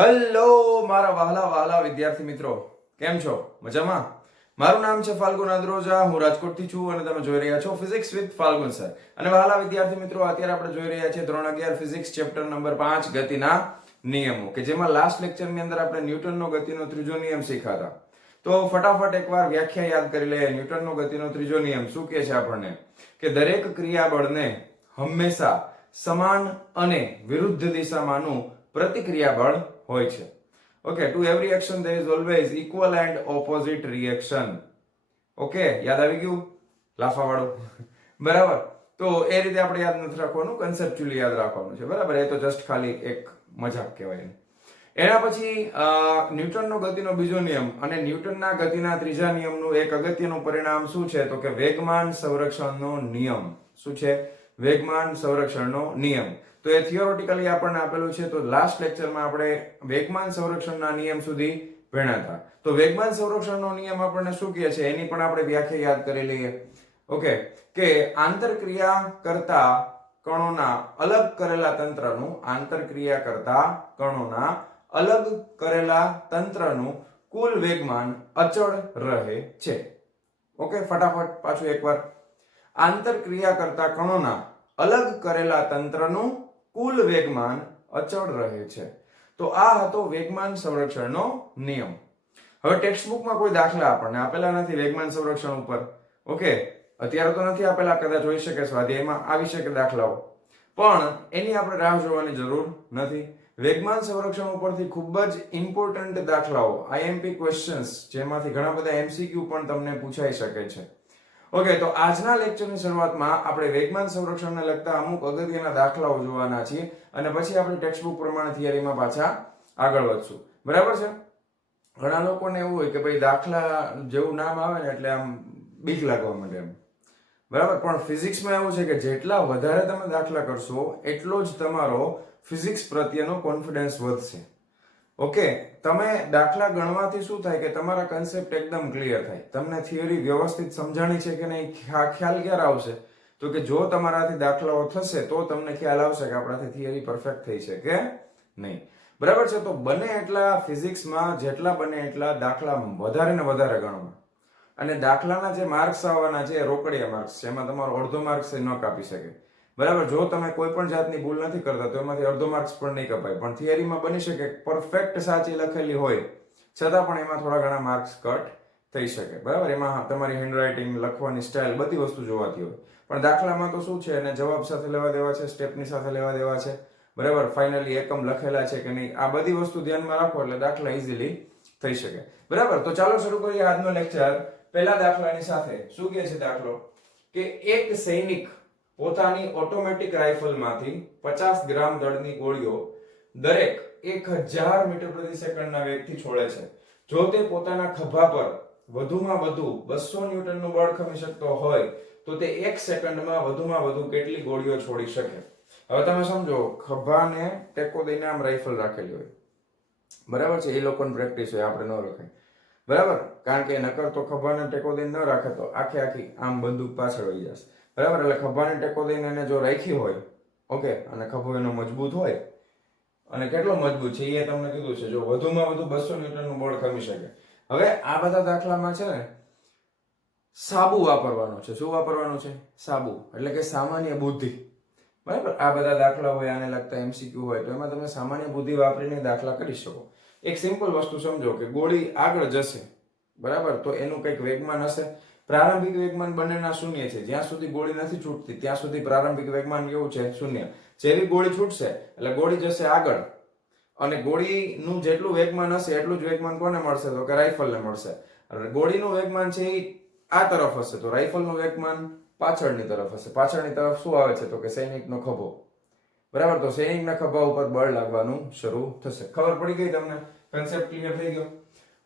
Hello મારા વહાલા વહાલા વિદ્યાર્થી મિત્રો, કેમ છો? મજામાં? મારું નામ છે ફાલ્ગુન અદ્રોજા, હું રાજકોટથી છું અને તમે જોઈ રહ્યા છો ફિઝિક્સ વિથ ફાલ્ગુન સર. અને વહાલા વિદ્યાર્થી મિત્રો, અત્યારે આપણે જોઈ રહ્યા છીએ ધોરણ 11 ફિઝિક્સ ચેપ્ટર નંબર 5 ગતિના નિયમો, કે જેમાં લાસ્ટ લેક્ચરની અંદર આપણે ન્યૂટનનો ગતિનો ત્રીજો નિયમ શીખ્યા હતા. તો ફટાફટ એકવાર વ્યાખ્યા યાદ કરી લઈએ. ન્યૂટનનો ગતિનો ત્રીજો નિયમ શું કહે છે આપણને? કે દરેક ક્રિયાબળને હંમેશા સમાન અને વિરુદ્ધ દિશામાંનું પ્રતિક્રિયા બળ હોય છે. Okay, two every action there is always equal and opposite reaction. Okay, યાદ આવી ગયું લાફા વાળું? બરાબર. તો એ રીતે આપણે યાદ નથી રાખવાનું, કન્સેપ્ચ્યુઅલી યાદ રાખવાનું છે. બરાબર, એ તો જસ્ટ ખાલી એક મજાક કહેવાય. એના પછી ન્યૂટનનો ગતિનો બીજો નિયમ અને ન્યૂટનના ગતિના ત્રીજા નિયમનું એક અગત્યનું પરિણામ શું છે? તો કે વેગમાન સંરક્ષણનો નિયમ. શું છે? વેગમાન સંરક્ષણનો નિયમ. તો એ થિયોરેટિકલી આપણને આપેલું છે. તો લાસ્ટ લેક્ચરમાં આપણે વેગમાન સંરક્ષણના નિયમ સુધી ભણ્યા હતા. તો વેગમાન સંરક્ષણનો નિયમ આપણને શું કહે છે એની પણ આપણે વ્યાખ્યા યાદ કરી લઈએ. ઓકે, કે આંતરક્રિયા કરતા કણોના અલગ કરેલા તંત્રનું આંતરક્રિયા કરતા કણોના અલગ કરેલા તંત્રનું કુલ વેગમાન અચળ રહે છે. ઓકે, ફટાફટ પાછું એકવાર. આંતરક્રિયા કરતા કણોના અલગ કરેલા તંત્રનું કુલ વેગમાન અચળ રહે છે. તો આ હતો વેગમાન સંરક્ષણનો નિયમ. હવે ટેક્સ્ટ બુકમાં કોઈ દાખલા આપણને આપેલા નથી વેગમાન સંરક્ષણ ઉપર. ઓકે, અત્યારે તો નથી આપેલા, કદાચ હોઈ શકે સ્વાધ્યાયમાં આવી શકે દાખલાઓ, પણ એની આપણે રાહ જોવાની જરૂર નથી. વેગમાન સંરક્ષણ ઉપરથી ખૂબ જ ઇમ્પોર્ટન્ટ દાખલાઓ, આઈએમપી ક્વેશ્ચન્સ, જેમાંથી ઘણા બધા એમસીક્યુ પણ તમને પૂછાઈ શકે છે. ઓકે, તો આજના લેક્ચરની શરૂઆતમાં આપણે વેગમાન સંરક્ષણને લગતા અમુક અગત્યના દાખલાઓ જોવાના છીએ અને પછી આપણે ટેક્સ્ટ બુક પ્રમાણે થિયરીમાં પાછા આગળ વધશું. બરાબર છે? ઘણા લોકોને એવું હોય કે ભાઈ દાખલા જેવું નામ આવે ને એટલે આમ બીક લાગવા માંડે એમ. બરાબર, પણ ફિઝિક્સમાં એવું છે કે જેટલા વધારે તમે દાખલા કરશો એટલો જ તમારો ફિઝિક્સ પ્રત્યેનો કોન્ફિડન્સ વધશે. ઓકે, તમે દાખલા ગણવાથી શું થાય કે તમારા કન્સેપ્ટ એકદમ ક્લિયર થાય. તમને થિયરી વ્યવસ્થિત સમજાણી છે કે નહીં ખ્યાલ ક્યારે આવશે? તો કે જો તમારાથી દાખલાઓ થશે તો તમને ખ્યાલ આવશે કે આપણાથી થિયરી પરફેક્ટ થઈ છે કે નહીં. બરાબર છે? તો બને એટલા ફિઝિક્સમાં જેટલા બને એટલા દાખલા વધારે ને વધારે ગણવા. અને દાખલાના જે માર્ક્સ આવવાના છે એ રોકડિયા માર્ક્સ છે, એમાં તમારો અડધો માર્ક્સ ન કાપી શકે. બરાબર, જો તમે કોઈ પણ જાતની ભૂલ નથી કરતા તો એમાંથી અડધો માર્ક્સ પણ નહીં કપાય. પણ થિયરીમાં બની શકે પરફેક્ટ સાચી લખેલી હોય છતાં પણ એમાં થોડા ઘણા માર્ક્સ કટ થઈ શકે. બરાબર, એમાં તમારી હેન્ડરાઇટિંગ, લખવાની સ્ટાઇલ, બધી વસ્તુ જોવાતી હોય. પણ દાખલામાં તો શું છે, અને જવાબ સાથે લેવા દેવા છે, સ્ટેપની સાથે લેવા દેવા છે. બરાબર, ફાઇનલી એકમ લખેલા છે કે નહીં, આ બધી વસ્તુ ધ્યાનમાં રાખો એટલે દાખલા ઇઝીલી થઈ શકે. બરાબર, તો ચાલો શરૂ કરીએ આજનો લેક્ચર પહેલા દાખલાની સાથે. શું કહે છે દાખલો? કે એક સૈનિક પોતાની ઓટોમેટિક રાઇફલમાંથી 50 ગ્રામ દળની ગોળીઓ દરેક 1000 મીટર પ્રતિ સેકન્ડના વેગથી છોડે છે. જો તે પોતાના ખભા પર વધુમાં વધુ 200 ન્યૂટનનું બળ ખમી શકતો હોય તો તે 1 સેકન્ડમાં વધુમાં વધુ કેટલી ગોળીઓ છોડી શકે? હવે તમે સમજો, ખભાને ટેકો દઈને આમ રાઇફલ રાખેલી હોય. બરાબર છે? એ લોકોની પ્રેક્ટિસ હોય, આપણે ન રખાય. બરાબર, કારણ કે નકર તો ખભાને ટેકો દઈને ન રાખે તો આખી આમ બંદૂક પાછળ વહી જશે. બરાબર, એટલે ખભાને ટેકો દઈને એને જો રાખી હોય, ઓકે, અને ખભો એનો મજબૂત હોય, અને કેટલો મજબૂત છે એ તમને કીધું છે, જો વધુમાં વધુ 200 ન્યૂટનનું બળ ખમી શકે. હવે આ બધા દાખલામાં છે ને સાબુ વાપરવાનો છે. શું વાપરવાનું છે? સાબુ, એટલે કે સામાન્ય બુદ્ધિ. બરાબર, આ બધા દાખલા હોય, આને લગતા એમસીક્યુ હોય, તો એમાં તમે સામાન્ય બુદ્ધિ વાપરીને દાખલા કરી શકો. એક સિમ્પલ વસ્તુ સમજો કે ગોળી આગળ જશે, બરાબર, તો એનું કંઈક વેગમાન હશે. પ્રારંભિક વેગમાન બંનેના શૂન્ય છે. જ્યાં સુધી ગોળી નથી છૂટતી ત્યાં સુધી પ્રારંભિક વેગમાન કેવું છે? શૂન્ય. જેવી ગોળી છૂટશે એટલે ગોળી જશે આગળ, અને ગોળીનું જેટલું વેગમાન હશે એટલું જ વેગમાન કોને મળશે? તો કે રાઇફલને મળશે. ગોળીનું વેગમાન છે એ આ તરફ હશે તો રાઇફલનું વેગમાન પાછળની તરફ હશે. પાછળની તરફ શું આવે છે? તો કે સૈનિકનો ખભો. બરાબર, તો સૈનિકના ખભા ઉપર બળ લાગવાનું શરૂ થશે. ખબર પડી ગઈ તમને? કન્સેપ્ટ ક્લિયર થઈ ગયો?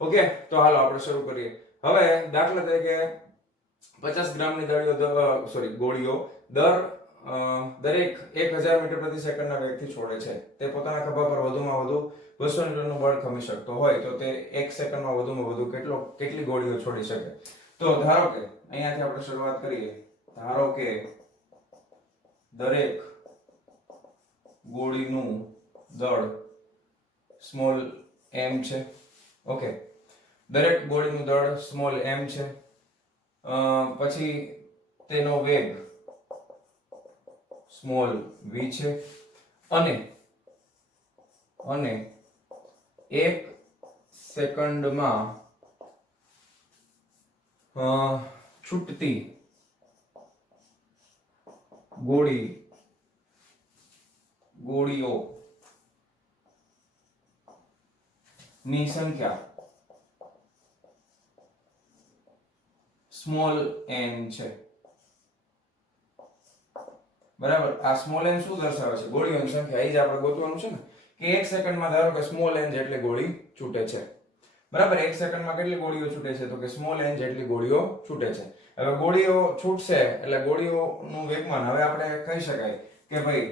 ઓકે, તો હાલો આપણે શરૂ કરીએ. હવે દાખલા તરીકે 50 ગ્રામની ગોળીઓ દરેક 1000 મીટર પ્રતિ સેકન્ડના વેગથી છોડે છે. તે પોતાના ખભા પર વધુમાં વધુ 200 ન્યૂટનનું બળ ખમી શકતો હોય તો તે 1 સેકન્ડમાં વધુમાં વધુ કેટલી ગોળીઓ છોડી શકે? તો ધારો કે અહીંયાથી આપણે શરૂઆત કરીએ. ધારો કે દરેક ગોળીનું દળ સ્મોલ m છે. ઓકે, દરેક ગોળીનું દળ સ્મોલ m છે. પછી તેનો વેગ સ્મોલ v છે અને 1 સેકન્ડમાં છૂટતી ગોળીઓ ની સંખ્યા સ્મોલ n છે. બરાબર, આ સ્મોલ n શું દર્શાવે છે? ગોળીઓની સંખ્યા. એ જ આપણે ગોતવાનું છે ને કે 1 સેકન્ડમાં ધારો કે સ્મોલ n જેટલી ગોળી છૂટે છે. બરાબર, 1 સેકન્ડમાં કેટલી ગોળીઓ છૂટે છે? તો કે સ્મોલ n જેટલી ગોળીઓ છૂટે છે. હવે ગોળીઓ છૂટશે એટલે ગોળીઓનું વેગમાન, હવે આપણે કહી શકાય કે ભાઈ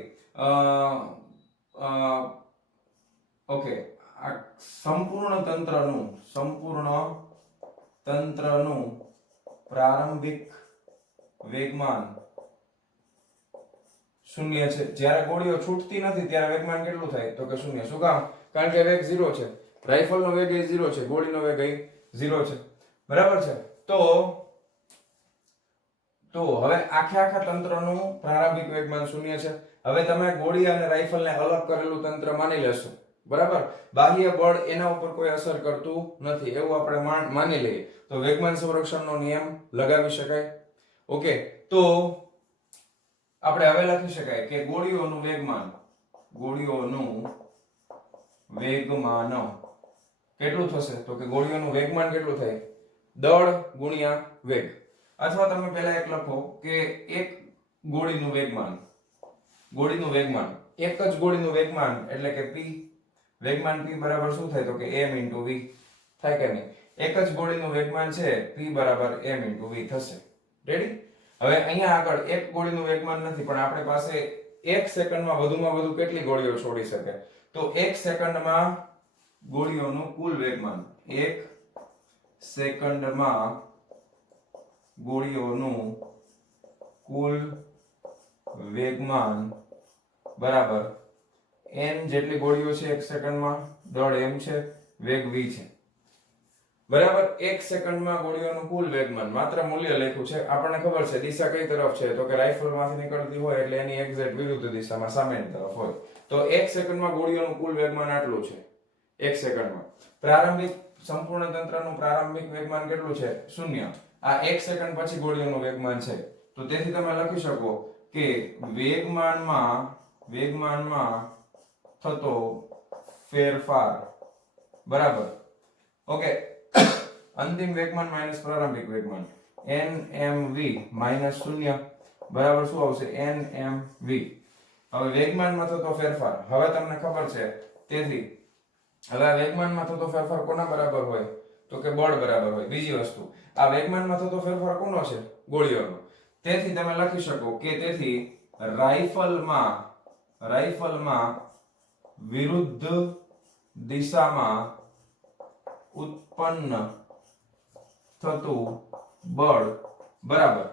ઓકે, આ સંપૂર્ણ તંત્રનું પ્રારંભિક વેગમાન 0 છે. જ્યારે ગોળીઓ છૂટતી નથી ત્યારે વેગમાન કેટલું થાય? તો કે 0. શું કામ? કારણ કે વેગ 0 છે. રાઇફલનો વેગ એ 0 છે, ગોળીનો વેગ એ 0 છે. બરાબર છે. તો હવે આખા તંત્રનું પ્રારંભિક વેગમાન 0 છે. હવે તમે ગોળી અને રાઇફલને અલગ કરેલું તંત્ર માની લેશો. બરાબર, બાહ્ય બળ એના ઉપર કોઈ અસર કરતું નથી એવું આપણે માની લઈએ તો વેગમાન સંરક્ષણનો નિયમ લગાવી શકાય. ઓકે, તો આપણે હવે લખી શકાય કે ગોળીઓનું વેગમાન કેટલું થશે? તો કે ગોળીઓનું વેગમાન કેટલું થાય? દળ ગુણ્યા વેગ. અથવા તમે પહેલા એક લખો કે એક ગોળીનું વેગમાન એક જ ગોળીનું વેગમાન એટલે કે p. વેગમાન p બરાબર શું થાય? તો કે m * v થાય કે નહીં? એક જ ગોળીનું વેગમાન છે p બરાબર m * v થશે. રેડી? હવે અહીંયા આગળ એક ગોળીનું વેગમાન નથી પણ આપણી પાસે 1 સેકન્ડમાં વધુમાં વધુ કેટલી ગોળીઓ છોડી શકે? તો 1 સેકન્ડમાં ગોળીઓનું કુલ વેગમાન 1 સેકન્ડમાં ગોળીઓનું કુલ વેગમાન બરાબર n જેટલી ગોળીઓ છે 1 સેકન્ડમાં, દળ m છે, વેગ v છે. બરાબર, 1 સેકન્ડમાં ગોળીઓનું કુલ વેગમાન, માત્ર મૂલ્ય લખ્યું છે. આપણને ખબર છે દિશા કઈ તરફ છે? તો કે રાઇફલમાંથી નીકળતી હોય એટલે એની એક્ઝેક્ટ વિરુદ્ધ દિશામાં સામેની તરફ હોય. તો 1 સેકન્ડમાં ગોળીઓનું કુલ વેગમાન આટલું છે. 1 સેકન્ડમાં સંપૂર્ણ તંત્રનું પ્રારંભિક વેગમાન કેટલું છે? 0. આ 1 સેકન્ડ પછી ગોળીઓનું વેગમાન છે. તો તેથી તમે લખી શકો કે વેગમાનમાં થતો ફેરફાર બરાબર ઓકે અંતિમ વેગમાન માઈનસ પ્રારંભિક વેગમાન nmv માઈનસ 0 બરાબર શું આવશે? nmv. હવે વેગમાનમાં થતો ફેરફાર હવે તમને ખબર છે, તેથી હવે આ વેગમાનમાં થતો ફેરફાર કોના બરાબર હોય? તો કે બળ બરાબર હોય. બીજી વસ્તુ, આ વેગમાનમાં થતો ફેરફાર કોનો છે? ગોળીઓનો. તેથી તમે લખી શકો કે તેથી રાઇફલમાં વિરુદ્ધ દિશામાં ઉત્પન્ન થતું બળ બરાબર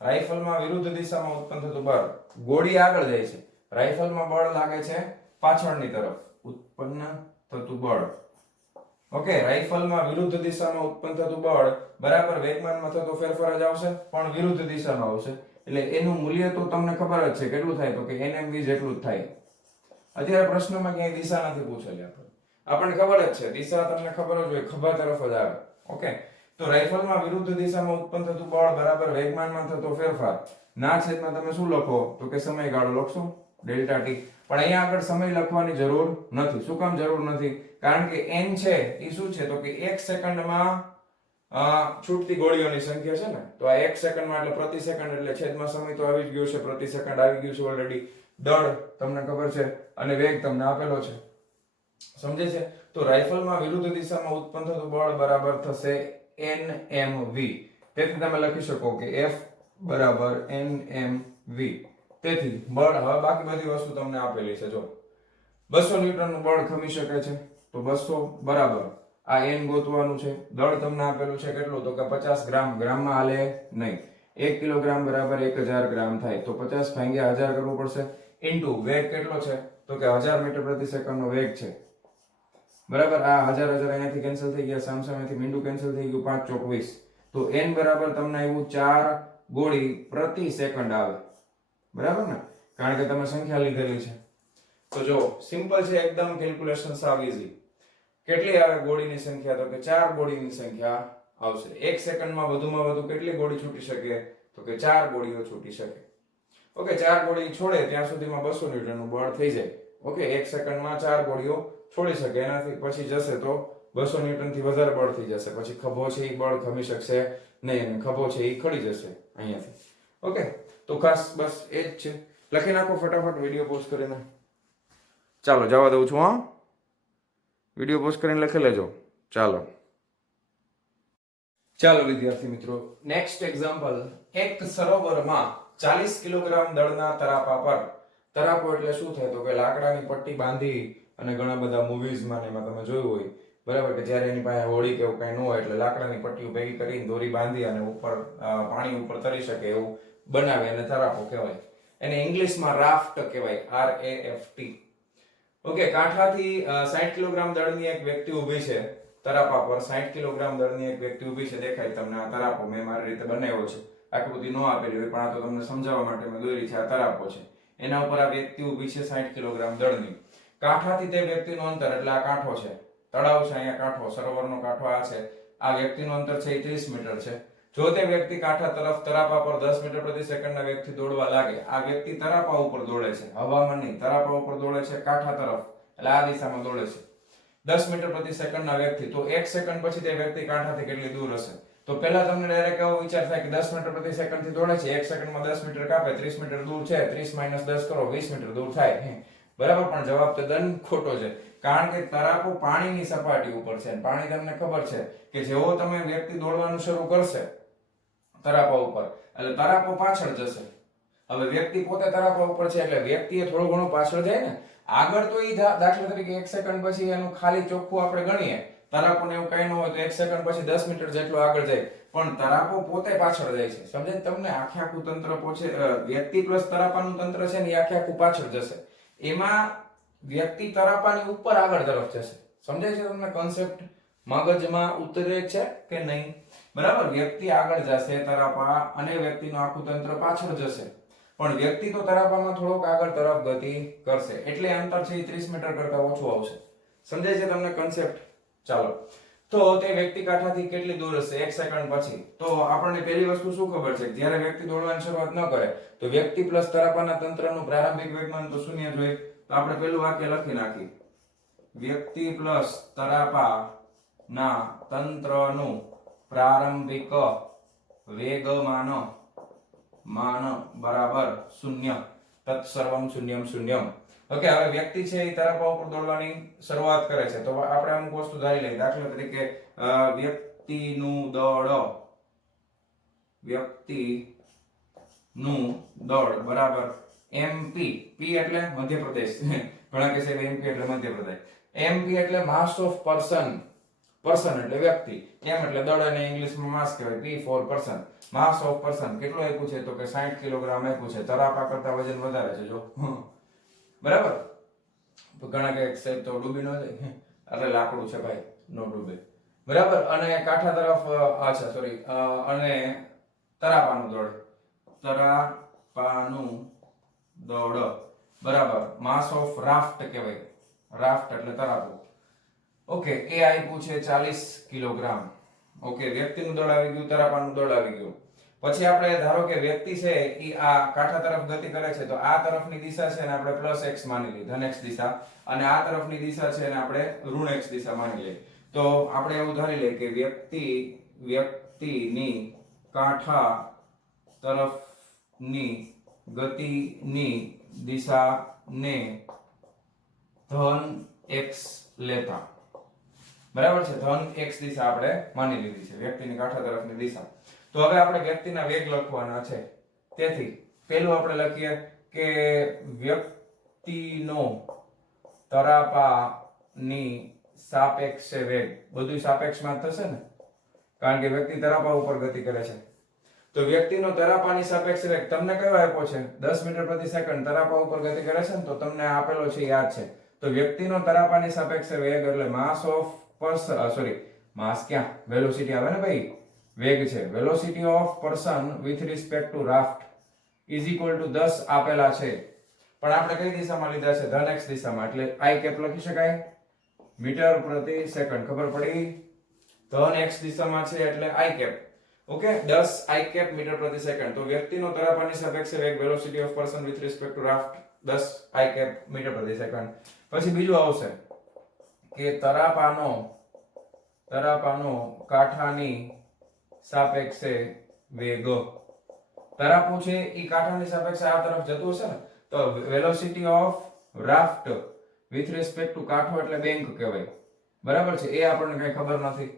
રાઇફલમાં વિરુદ્ધ દિશામાં ઉત્પન્ન થતું બળ, ગોળી આગળ જાય છે, રાઇફલમાં બળ લાગે છે પાછળની તરફ, ઉત્પન્ન થતું બળ. ઓકે, રાઇફલમાં વિરુદ્ધ દિશામાં ઉત્પન્ન થતું બળ બરાબર વેગમાનમાં થતો ફેરફાર જ આવશે પણ વિરુદ્ધ દિશામાં આવશે. એટલે એનું મૂલ્ય તો તમને ખબર જ છે કેટલું થાય? તો કે nmv જેટલું જ થાય. અત્યારે પ્રશ્નમાં ક્યાંય દિશા નથી પૂછેલી. આપણને ખબર જ છે દિશા, તમને ખબર જ હોય ખભા તરફ જ આવે. ઓકે, તો રાઇફલમાં વિરુદ્ધ દિશામાં ઉત્પન્ન થતું બળ બરાબર વેગમાનમાં થતો ફેરફાર ના છેદમાં તમે શું લખો? તો કે સમયગાળો લખશો ડેલ્ટા ટી. પણ અહીંયા આગળ સમય લખવાની જરૂર નથી. શું કામ જરૂર નથી? કારણ કે n છે એ શું છે? તો કે 1 સેકન્ડમાં છૂટતી ગોળીઓની સંખ્યા છે ને, તો આ 1 સેકન્ડમાં એટલે પ્રતિ સેકન્ડ એટલે છેદમાં સમય તો આવી જ ગયો છે, પ્રતિ સેકન્ડ આવી ગયું છે ઓલરેડી. દળ તમને ખબર છે અને વેગ તમને આપેલો છે. સમજે છે? તો રાઇફલમાં વિરુદ્ધ દિશામાં ઉત્પન્ન થતું બળ બરાબર થશે nmv. તેથી તમે લખી શકો કે F બરાબર nmv. તેથી બળ, હવે બાકી બધી વસ્તુ તમને આપેલી છે. જો 200 ન્યૂટનનું બળ ખમી શકે છે તો 200 બરાબર આ n ગોતવાનું છે. દળ તમને આપેલું છે કેટલું? તો કે 50 ગ્રામ. ગ્રામમાં હાલે નહીં. 1 કિલોગ્રામ બરાબર 1000 ગ્રામ થાય તો 50 ભાગ્યા 1000 કરવું પડશે. ઇન્ટુ વેગ કેટલો છે? તો કે 1000 મીટર પ્રતિ સેકન્ડનો વેગ છે. બરાબર. આ 1000 અહીંયાથી કેન્સલ થઈ ગયા, સામસામેથી મીંડું કેન્સલ થઈ ગયું, 5 ચોક 20. તો n બરાબર તમને આવ્યું 4 ગોળી પ્રતિ સેકન્ડ આવે. બરાબર ને, કારણ કે તમે સંખ્યા લીધેલી છે. તો જો સિમ્પલ છે એકદમ, કેલ્ક્યુલેશન સાવ ઈઝી. કેટલી આવે ગોળીની સંખ્યા? તો કે 4 ગોળીની સંખ્યા આવશે. 1 સેકન્ડમાં વધુમાં વધુ કેટલી ગોળી છૂટી શકે? તો કે 4 ગોળીઓ છૂટી શકે. ઓકે, 4 ગોળી છોડે ત્યાં સુધીમાં 200 ન્યૂટનનું બળ થઈ જાય. ઓકે, 1 સેકન્ડમાં 4 ગોળીઓ છોડી શકે, એનાથી પછી જશે તો 200 ન્યૂટન થી વધારે બળ થઈ જશે. પછી ખભો છે એ બળ ખમી શકશે નહીં, અને ખભો છે એ ખડી જશે અહીંયાથી. ઓકે, તો ખાસ બસ એ જ છે. લખી નાખો ફટાફટ વિડીયો પોઝ કરીને. ચાલો જવા દઉં છું. હા, વિડીયો પોઝ કરીને લખી લેજો. ચાલો ચાલો વિદ્યાર્થી મિત્રો, નેક્સ્ટ એક્ઝામ્પલ. એક સરોવરમાં 40 કિલોગ્રામ દળના તરાપા પર, તરાપો એટલે શું થાય? તો કે લાકડાની પટ્ટી બાંધી, અને ઘણા બધા મૂવીઝમાં એમાં તમે જોયું હોય, બરાબર, કે જ્યારે એની પાસે હોડી કે એવું કઈ ન હોય એટલે લાકડાની પટ્ટીઓ ભેગી કરીને દોરી બાંધી અને ઉપર પાણી ઉપર તરી શકે એવું બનાવે, અને તરાપો કહેવાય. એને ઇંગ્લિશમાં રાફ્ટ કહેવાય, RAFT. ઓકે, કાંઠાથી 60 કિલોગ્રામ દળની એક વ્યક્તિ ઊભી છે તરાપા પર. 60 કિલોગ્રામ દળની એક વ્યક્તિ ઊભી છે, દેખાય તમને આ તરાપો મેં મારી રીતે બનાવ્યો છે. આકૃતિ ન આપેલી હોય પણ આ તો તમને સમજાવવા માટે મેં દોરી છે. આ તરાપો છે, એના ઉપર આ વ્યક્તિ ઊભી છે 60 કિલોગ્રામ દળની. કાંઠાથી તે વ્યક્તિનું અંતર, એટલે આ કાંઠો છે, તળાવ છે અહીંયા કાંઠો, સરોવરનો કાંઠો આ છે. આ વ્યક્તિનું અંતર છે એ 30 મીટર છે. જો તે વ્યક્તિ કાંઠા તરફ તરાપા પર 10 મીટર પ્રતિ સેકન્ડના વેગથી દોડવા લાગે. આ વ્યક્તિ તરાપા ઉપર દોડે છે, હવામાં નહીં, તરાપા ઉપર દોડે છે કાંઠા તરફ, એટલે આ દિશામાં દોડે છે 10 મીટર પ્રતિ સેકન્ડના વેગથી. તો 1 સેકન્ડ પછી તે વ્યક્તિ કાંઠાથી કેટલી દૂર હશે? તો પહેલા તમને ડાયરેક્ટ એવો વિચાર થાય કે 10 મીટર પ્રતિ સેકન્ડથી દોડે છે, 1 સેકન્ડમાં 10 મીટર કાપે, 30 મીટર દૂર છે, 30 - 10 કરો, 20 મીટર દૂર થાય. બરાબર, પણ જવાબ તદ્દન ખોટો છે. કારણ કે તરાપો પાણીની સપાટી ઉપર છે. પાણી તમને ખબર છે કે જેવો તમે વ્યક્તિ દોડવાનું શરૂ કરશે તરાપા ઉપર, એટલે તરાપો પાછળ જશે. હવે વ્યક્તિ પોતે તરાપા ઉપર છે એટલે વ્યક્તિએ થોડું ઘણું પાછળ જાય ને. આગળ તો એ દાખલા તરીકે 1 સેકન્ડ પછી એનું ખાલી ચોખ્ખું આપણે ગણીએ, તરાપો ને એવું કઈ ન હોય તો 1 સેકન્ડ પછી 10 મીટર જેટલું આગળ જાય, પણ તરાપો પોતે પાછળ જાય છે. સમજે તમને? આખે આખું તંત્ર પહોંચે, વ્યક્તિ પ્લસ તરાપાનું તંત્ર છે ને એ આખે આખું પાછળ જશે. એમાં વ્યક્તિ તરાપાની ઉપર આગળ તરફ જશે. સમજાય છે તમને કોન્સેપ્ટ? મગજમાં ઉતરે છે કે નહીં? બરાબર, વ્યક્તિ આગળ જશે તરાપા, અને વ્યક્તિનું આખું તંત્ર પાછળ જશે. પણ વ્યક્તિ તો તરાપામાં થોડોક આગળ તરફ ગતિ કરશે, એટલે અંતર છે એ 30 મીટર કરતા ઓછું આવશે. સમજાય છે તમને કોન્સેપ્ટ? ચાલો, તો તે વ્યક્તિ કાંઠાથી કેટલી દૂર હશે 1 સેકન્ડ પછી? તો આપણને પહેલી વસ્તુ શું ખબર છે? જ્યારે વ્યક્તિ દોડવાની શરૂઆત ન કરે તો વ્યક્તિ પ્લસ તરાપાના તંત્રનું પ્રારંભિક વેગમાન તો શૂન્ય જ હોય. તો આપણે પેલું વાક્ય લખી નાખી, વ્યક્તિ પ્લસ તરાપાના તંત્રનું પ્રારંભિક વેગમાન બરાબર શૂન્ય. તત્સર્વમ શૂન્યમ શૂન્યમ. ઓકે, હવે વ્યક્તિ છે એ તરાપા ઉપર દોડવાની શરૂઆત કરે છે, તો આપણે અમુક વસ્તુ ધારી લઈએ. દાખલા તરીકે વ્યક્તિનું દળ બરાબર MP. P એટલે મધ્યપ્રદેશ. ઘણા કહેશે કે MP એટલે મધ્યપ્રદેશ. MP એટલે માસ ઓફ પર્સન. પર્સન એટલે વ્યક્તિ, એમ એટલે દળ, અને ઇંગ્લિશમાં માસ કહેવાય. P for person. Mass of person કેટલું આપ્યું છે? તો કે 60 કિલોગ્રામ આપ્યું છે. તરાપા કરતા વજન વધારે છે જો. બરાબર, તો ઘણા કે સાહેબ તો ડૂબી ન જાય, એટલે લાકડું છે ભાઈ, નો ડૂબે. બરાબર, અને કાંઠા તરફ અચ્છા સોરી, અને તરાપાનું દળ બરાબર માસ ઓફ રાફ્ટ કહેવાય. રાફ્ટ એટલે તરાપો. ઓકે, એ આપ્યું છે 40 કિલોગ્રામ. ઓકે, વ્યક્તિનું દળ આવી ગયું, તરાપાનું દળ આવી ગયું. પછી આપણે ધારો કે વ્યક્તિ છે એ આ કાંઠા તરફ ગતિ કરે છે, તો આ તરફની દિશા છે ને આપણે +x માની લઈએ, ધન x દિશા, અને આ તરફની દિશા છે ને આપણે ઋણ x દિશા માની લઈએ. તો આપણે એવું ધારી લઈએ કે વ્યક્તિની કાંઠા તરફની ગતિની દિશાને ધન x લેતા. બરાબર છે, ધન x દિશા આપણે માની લીધી છે વ્યક્તિની કાંઠા તરફની દિશા. તો હવે આપણે વ્યક્તિના વેગ લખવાના છે. તેથી પહેલું આપણે લખીએ કે વ્યક્તિનો તરાપાની સાપેક્ષે વેગ. બધું સાપેક્ષમાં થશે ને, કારણ કે વ્યક્તિ તરાપા ઉપર ગતિ કરે છે. તો વ્યક્તિનો તરાપાની સાપેક્ષે વેગ તમને કયો આપ્યો છે? 10 મીટર પ્રતિ સેકન્ડ તરાપા ઉપર ગતિ કરે છે ને, તો તમને આપેલો છે યાદ છે. તો વ્યક્તિનો તરાપાની સાપેક્ષે વેગ એટલે માસ ઓફ પર્સન, સોરી માસ ક્યાં, વેલોસિટી આવે ને ભાઈ, વેગ છે, velocity of person with respect to raft is equal two 10 આપેલા છે, પણ આપણે કઈ દિશામાં લીધા છે, ધન x દિશામાં, એટલે i કેપ લખી શકાય મીટર પ્રતિ સેકન્ડ, ખબર પડી, ધન x દિશામાં છે એટલે i cap, okay, 10 i cap meter પ્રતિ સેકન્ડ. તો વ્યક્તિનો તરાપાની સાપેક્ષે વેગ velocity of person with respect to raft 10 i cap meter પ્રતિ સેકન્ડ. પછી બીજું આવશે કે તરાપાનો કાંઠાની સાપેક્ષે વેગ, તરાપુ છે ઈ કાંઠાની સાપેક્ષે આ તરફ જતું હશે ને, તો velocity of raft with respect to કાંઠો એટલે બેંક કહેવાય, બરાબર છે, એ આપણને કઈ ખબર નથી.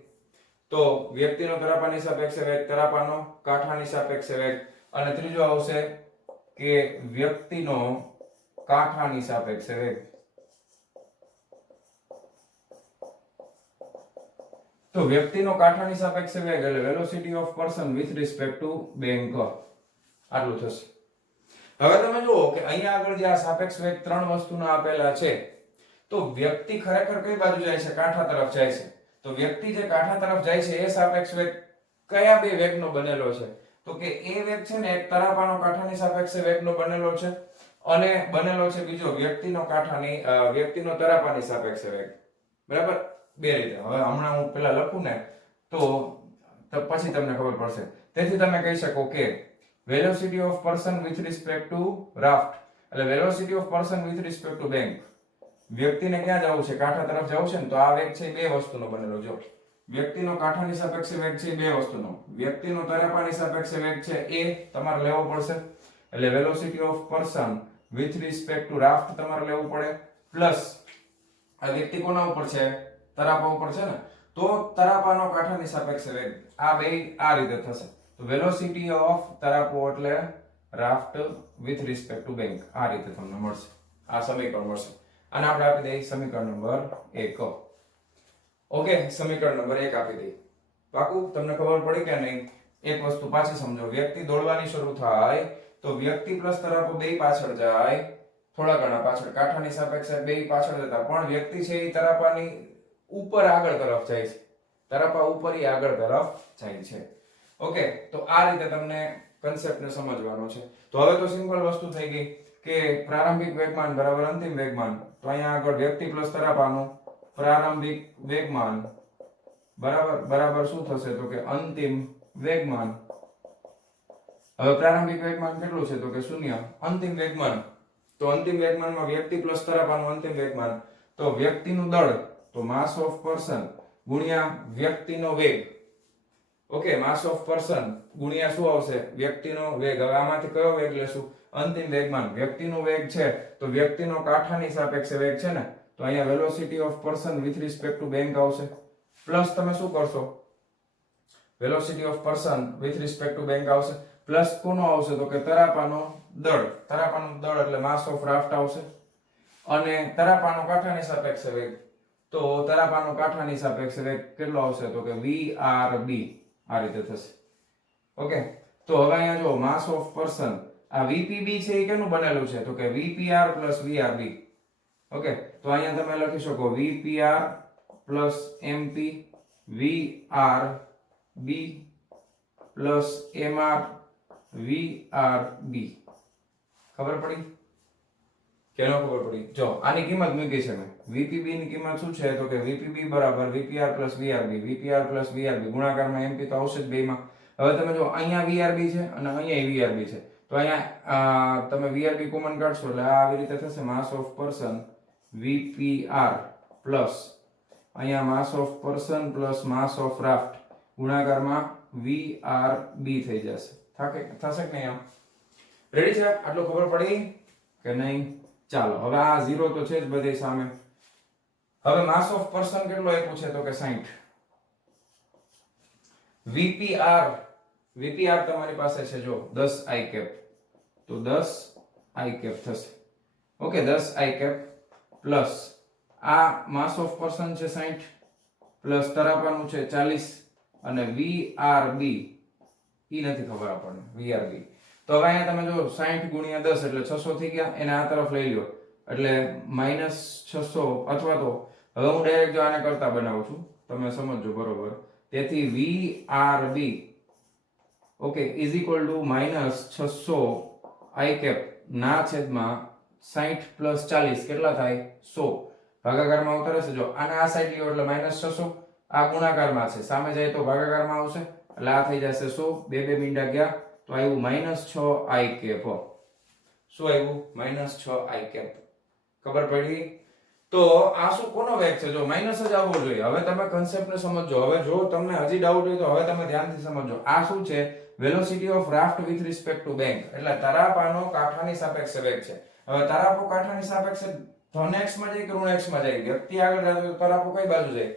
તો વ્યક્તિનો તરાપાની સાપેક્ષે વેગ, તરાપાનો કાંઠાની સાપેક્ષે વેગ, અને ત્રીજો આવશે કે વ્યક્તિનો કાંઠાની સાપેક્ષે વેગ. તો વ્યક્તિનો કાંઠાની સાપેક્ષે વેગ એટલે velocity of person with respect to bank, આટલું થશે. હવે તમે જુઓ કે અહીંયા આગળ જે આ સાપેક્ષ વેગ ત્રણ વસ્તુના આપેલા છે, તો વ્યક્તિ ખરેખર કઈ બાજુ જાય છે, કાંઠા તરફ જાય છે. તો વ્યક્તિ જે કાંઠા તરફ જાય છે એ સાપેક્ષ વેગ કયા બે વેગનો બનેલો છે, તો કે એ વેગ છે ને એક તરાપાનો કાંઠાની સાપેક્ષે વેગનો બનેલો છે, અને બનેલો છે બીજો વ્યક્તિનો તરાપાની સાપેક્ષે વેગ, બરાબર, બે રીતે. હવે હમણાં હું પેલા લખું ને તો પછી તમને ખબર પડશે. તેથી તમે કહી શકો કે velocity of person with respect to raft એટલે velocity of person with respect to bank, વ્યક્તિને ક્યાં જવું છે, કાંઠા તરફ જવું છે ને, તો આ વેગ છે બે વસ્તુનો બનેલો. જો વ્યક્તિનો કાંઠાની સાપેક્ષે વેગ છે બે વસ્તુનો, વ્યક્તિનો તરાપાની સાપેક્ષે વેગ છે એ તમારે લેવો પડશે, એટલે velocity of person with respect to raft તમારે લેવું પડે, પ્લસ આ વ્યક્તિ કોના ઉપર છે, તરાપા ઉપર છે ને, તો તરાપાનો કાંઠાની સાપેક્ષે વેગ, આ બે આ રીતે થશે. તો વેલોસિટી ઓફ તરાપો એટલે raft with respect to bank, આ રીતે તમને મળશે, આ સમીકરણ મળશે. અને આપણે આપી દઈએ સમીકરણ નંબર 1. ઓકે, સમીકરણ નંબર 1 આપી દઈએ. પાકું તમને ખબર પડી કે નહીં? એક વસ્તુ પાછી સમજો, વ્યક્તિ દોડવાની શરૂ થાય તો વ્યક્તિ પ્લસ તરાપો બે પાછળ જાય, થોડા ઘણા પાછળ, કાંઠાની સાપેક્ષે બે પાછળ જતા, પણ વ્યક્તિ છે એ તરાપાની ઉપર આગળ તરફ જાય છે, તરાપા ઉપર ઈ આગળ તરફ જાય છે. ઓકે, તો આ રીતે તમને કન્સેપ્ટને સમજવાનો છે. તો હવે તો સિમ્પલ વસ્તુ થઈ ગઈ કે પ્રારંભિક વેગમાન બરાબર અંતિમ વેગમાન. તો અહીંયા આગળ વ્યક્તિ પ્લસ તરાપાનું પ્રારંભિક વેગમાન બરાબર શું થશે, તો કે અંતિમ વેગમાન. હવે પ્રારંભિક વેગમાન કેટલું છે, તો કે 0. અંતિમ વેગમાન, તો અંતિમ વેગમાનમાં વ્યક્તિ પ્લસ તરાપાનું અંતિમ વેગમાન, તો વ્યક્તિનું દળ, તો માસ ઓફ પર્સન ગુણ્યા વ્યક્તિનો વેગ. ઓકે, માસ ઓફ પર્સન ગુણ્યા શું આવશે, વ્યક્તિનો વેગ. હવે આમાંથી કયો વેગ લેશું, અંતિમ વેગમાન. વ્યક્તિનો વેગ છે તો વ્યક્તિનો કાંઠાની સાપેક્ષે વેગ છે ને, તો અહીંયા velocity of person with respect to bank આવશે, પ્લસ તમે શું કરશો, velocity of person with respect to bank આવશે, પ્લસ કોનો આવશે, તો કે તરાપાનો દળ. તરાપાનું દળ એટલે માસ ઓફ રાફ્ટ આવશે, અને તરાપાનો કાંઠાની સાપેક્ષે વેગ, તો તરાપાનો કાંઠાની સાપેક્ષે વેગ કેટલો આવશે, તો કે VRB. આ રીતે થશે. ઓકે, તો હવે અહીંયા જો માસ ઓફ પર્સન, આ VPB છે એ કેનું બનેલું છે, તો કે VPR પ્લસ VRB. ઓકે, તો અહીંયા તમે લખી શકો VPR plus MP VRB plus MR VRB. ખબર પડી કે ન ખબર પડી? જો આની કિંમત મૂકી છે મેં. VPB ની કિંમત શું છે, તો કે VPB બરાબર VPR plus VRB, VPR plus VRB ગુણાકારમાં MP તો આવશે જ બેમાં. હવે તમે જો અહીંયા VRB છે અને અહીંયા VRB છે, તો અહીંયા તમે VRB કોમન કાઢશો એટલે આ આવી રીતે થશે, mass of person VPR plus અહીંયા mass of person plus mass of raft ગુણાકારમાં VRB થઈ જશે. થશે કે નહીં? આમ રેડી છે? આટલું ખબર પડી કે નહીં? ચાલો, હવે આ 0 તો છે જ બધી સામે. હવે માસ ઓફ પર્સન કેટલો આપ્યું છે, તો કે 60. VPR તમારી પાસે છે જો 10 i કેપ, તો 10 i કેપ થશે. ઓકે, 10 i કેપ પ્લસ આ માસ ઓફ પર્સન છે 60 પ્લસ તરાપાનું છે 40 અને VRB ઈ નથી ખબર આપણને VRB. તો હવે અહીંયા તમે જો 60 ગુણ્યા 10 એટલે 600 થઈ ગયા, એને આ તરફ લઈ લો એટલે -600 અથવા તો હવે હું ડાયરેક્ટ જો આને કરતા બનાવું છું, તમે સમજજો બરોબર. તેથી VRB okay is equal to -600 I cap ના છેદમાં 60 પ્લસ 40 કેટલા થાય 100. ભાગાકારમાં ઉતારે છે, જો આને આ સાઈડ લ્યો એટલે -600, આ ગુણાકારમાં છે, સામે જાય તો ભાગાકારમાં આવશે એટલે આ થઈ જશે 100. બે બે મીંડા ગયા તો આવ્યું -6 I કેપ. શું આવ્યું? -6 I કેપ. ખબર પડી? તો આ શું કોનો વેગ છે? જો માઈનસ જ આવવો જોઈએ. હવે તમે કન્સેપ્ટને સમજો. હવે જો તમને હજી ડાઉટ હોય તો હવે તમે ધ્યાનથી સમજો. આ શું છે? Velocity of raft with respect to bank. એટલે તરાપાનો કાંઠાની સાપેક્ષે વેગ છે. હવે તરાપો કાંઠાની સાપેક્ષે ધન x માં જાય કે ઋણ x માં જાય? વ્યક્તિ આગળ જાય તો તરાપો કઈ બાજુ જાય?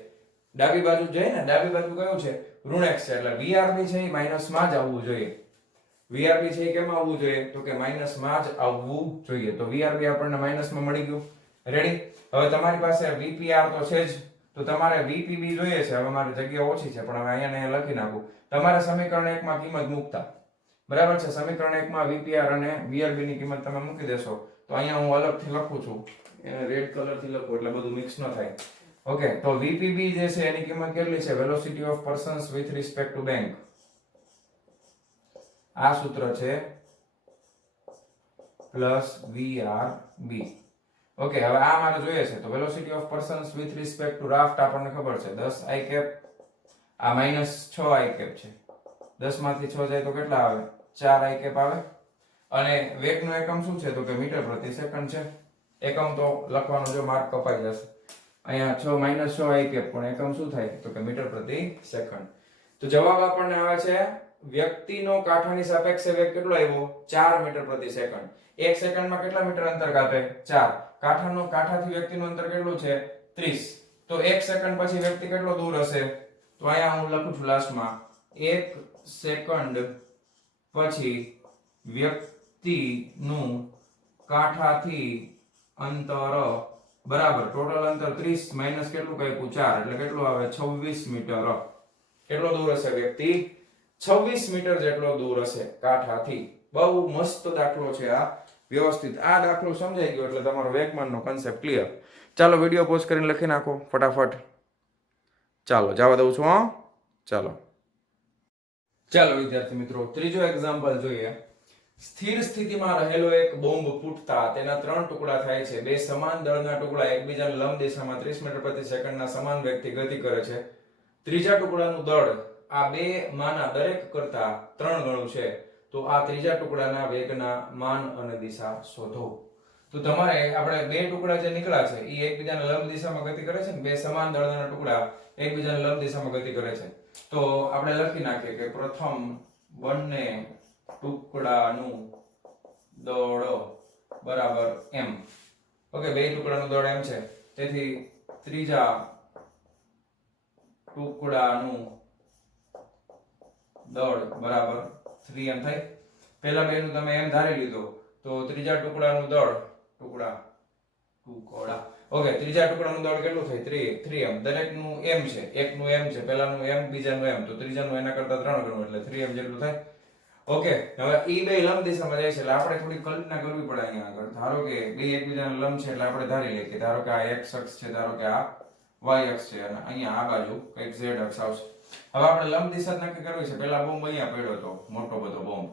ડાબી બાજુ જાય ને. ડાબી બાજુ કયું છે? ઋણ x છે. એટલે VRB છે એ માઈનસ માં જ આવવું જોઈએ. VRB છે એ કેમ આવવું જોઈએ? તો કે માઈનસ માં જ આવવું જોઈએ. તો VRB આપણને માઈનસ માં મળી ગયું. રેડી? હવે તમારી પાસે VPR તો છે જ, તો તમારે VPB જોઈએ છે. હવે મારી જગ્યા ઓછી છે પણ હવે અહીંયા લખી નાખું. તમારે સમીકરણ 1 માં કિંમત મૂકતા, બરાબર છે? સમીકરણ 1 માં VPR અને VRB ની કિંમત તમે મૂકી દેશો તો અહીંયા હું અલગથી લખું છું, એને રેડ કલર થી લખું એટલે બધું મિક્સ ન થાય. ઓકે, તો VPB જે છે એની કિંમત કેટલી છે? Velocity of persons with respect to bank. આ સૂત્ર છે પ્લસ VRB. ઓકે, હવે આ મારે જોઈએ છે તો velocity of persons with respect to raft આપણને ખબર છે 10 I કેપ. આ -6 I કેપ છે. 10 માંથી 6 જાય તો કેટલા આવે? 4 I કેપ આવે. અને વેગનો એકમ શું છે? તો કે મીટર પ્રતિ સેકન્ડ છે. એકમ તો લખવાનો જો માર્ક કપાઈ જશે. અહીંયા 6 I કેપ પણ એકમ શું થાય? તો કે મીટર પ્રતિ સેકન્ડ. તો જવાબ આપણને આવે છે વ્યક્તિનો કાંઠાની સાપેક્ષે વેગ કેટલો આવ્યો? 4 મીટર પ્રતિ સેકન્ડ. 1 સેકન્ડમાં કેટલા મીટર અંતર કાપે? 4. કાંઠાથી વ્યક્તિનું અંતર કેટલું છે? 30. તો 1 સેકન્ડ પછી વ્યક્તિ કેટલો દૂર હશે? તો અહીંયા હું લખું છું લાસ્ટમાં 1 સેકન્ડ પછી વ્યક્તિનું કાંઠાથી અંતર બરાબર ટોટલ અંતર 30 માઈનસ કેટલું કાપ્યું? 4 એટલે કેટલું આવે? 26 મીટર. કેટલો દૂર હશે વ્યક્તિ? 26 મીટર જેટલો દૂર હશે કાંઠાથી. બહુ મસ્ત દાખલો છે આ. વ્યવસ્થિત આ દાખલો સમજાઈ ગયો એટલે તમારો વેગમાનનો કન્સેપ્ટ ક્લિયર. ચાલો વિડિયો પોઝ કરીને લખી નાખો ફટાફટ. ચાલો જવા દઉં છું. ચાલો વિદ્યાર્થી મિત્રો, ત્રીજો એક્ઝામ્પલ જોઈએ. સ્થિર સ્થિતિમાં રહેલો એક બોમ્બ ફૂટતા તેના 3 ટુકડા થાય છે. બે સમાન દળના ટુકડા એકબીજાને લંબ દિશામાં 30 મીટર પ્રતિ સેકન્ડના સમાન વેગથી ગતિ કરે છે. ત્રીજા ટુકડાનું દળ આ બે માના દરેક કરતા 3 ગણું છે. તો આ ત્રીજા ટુકડાના વેગના માન અને દિશા શોધો. તો તમારે આપણે બે ટુકડા જે નીકળ્યા છે એ એકબીજાને લંબ દિશામાં ગતિ કરે છે ને બે સમાન દળના ટુકડા એકબીજાને લંબ દિશામાં ગતિ કરે છે. તો આપણે લખી નાખીએ કે પ્રથમ બંને ટુકડાનું દળ બરાબર m. ઓકે, બે ટુકડાનું દળ m છે. તેથી ત્રીજા ટુકડાનું દળ બરાબર 3m થાય. પહેલા બેનું તમે m ધારી લીધો તો ત્રીજા ટુકડાનું દળ ટુકડા ઓકે, ત્રીજા ટુકડાનું દળ કેટલું થાય? 3m. દરેકનું m છે. એકનું m છે, પહેલાનું m, બીજાનું m, તો ત્રીજાનું એના કરતા 3 ગણું એટલે 3m જેટલું થાય. ઓકે, હવે ઈ બે લંબ દિશામાં જાય છે એટલે આપણે થોડી કલ્પના કરવી પડે અહીંયા આગળ. ધારો કે બે એકબીજાને લંબ છે એટલે આપણે ધારી લઈએ કે ધારો કે આ x અક્ષ છે, ધારો કે આ y અક્ષ છે અને અહીંયા આ બાજુ કંઈક z અક્ષ આવશે. હવે આપણે લંબ દિશા નક્કી કરવી છે. પહેલા બોમ્બ અહીંયા પડ્યો હતો, મોટો બધો બોમ્બ.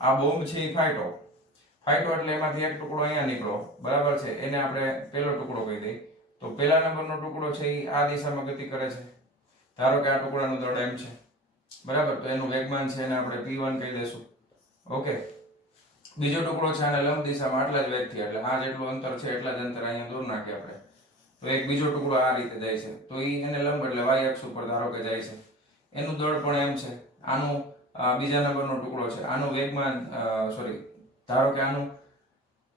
આ બોમ્બ છે એ ફાટ્યો એટલે એમાંથી એક ટુકડો અહીંયા નીકળો, બરાબર છે? એને આપણે પહેલો ટુકડો કહી દઈએ. તો પહેલા નંબરનો ટુકડો છે એ આ દિશામાં ગતિ કરે છે. ધારો કે આ ટુકડાનું દળ m છે, બરાબર? તો એનું વેગમાન છે એને આપણે p1 કહી દઈશું. ઓકે, બીજો ટુકડો છે આને લંબ દિશામાં આટલા જ વેગથી એટલે આ જેટલું અંતર છે એટલા જ અંતર અહીંયા દૂર નાખીએ આપણે. તો એક બીજો ટુકડો આ રીતે જાય છે તો એને લંબ એટલે y અક્ષ ઉપર ધારો કે જાય છે. એનું દળ પણ m છે. આનું બીજા નંબરનો ટુકડો છે, આનું વેગમાન ધારો કે આનું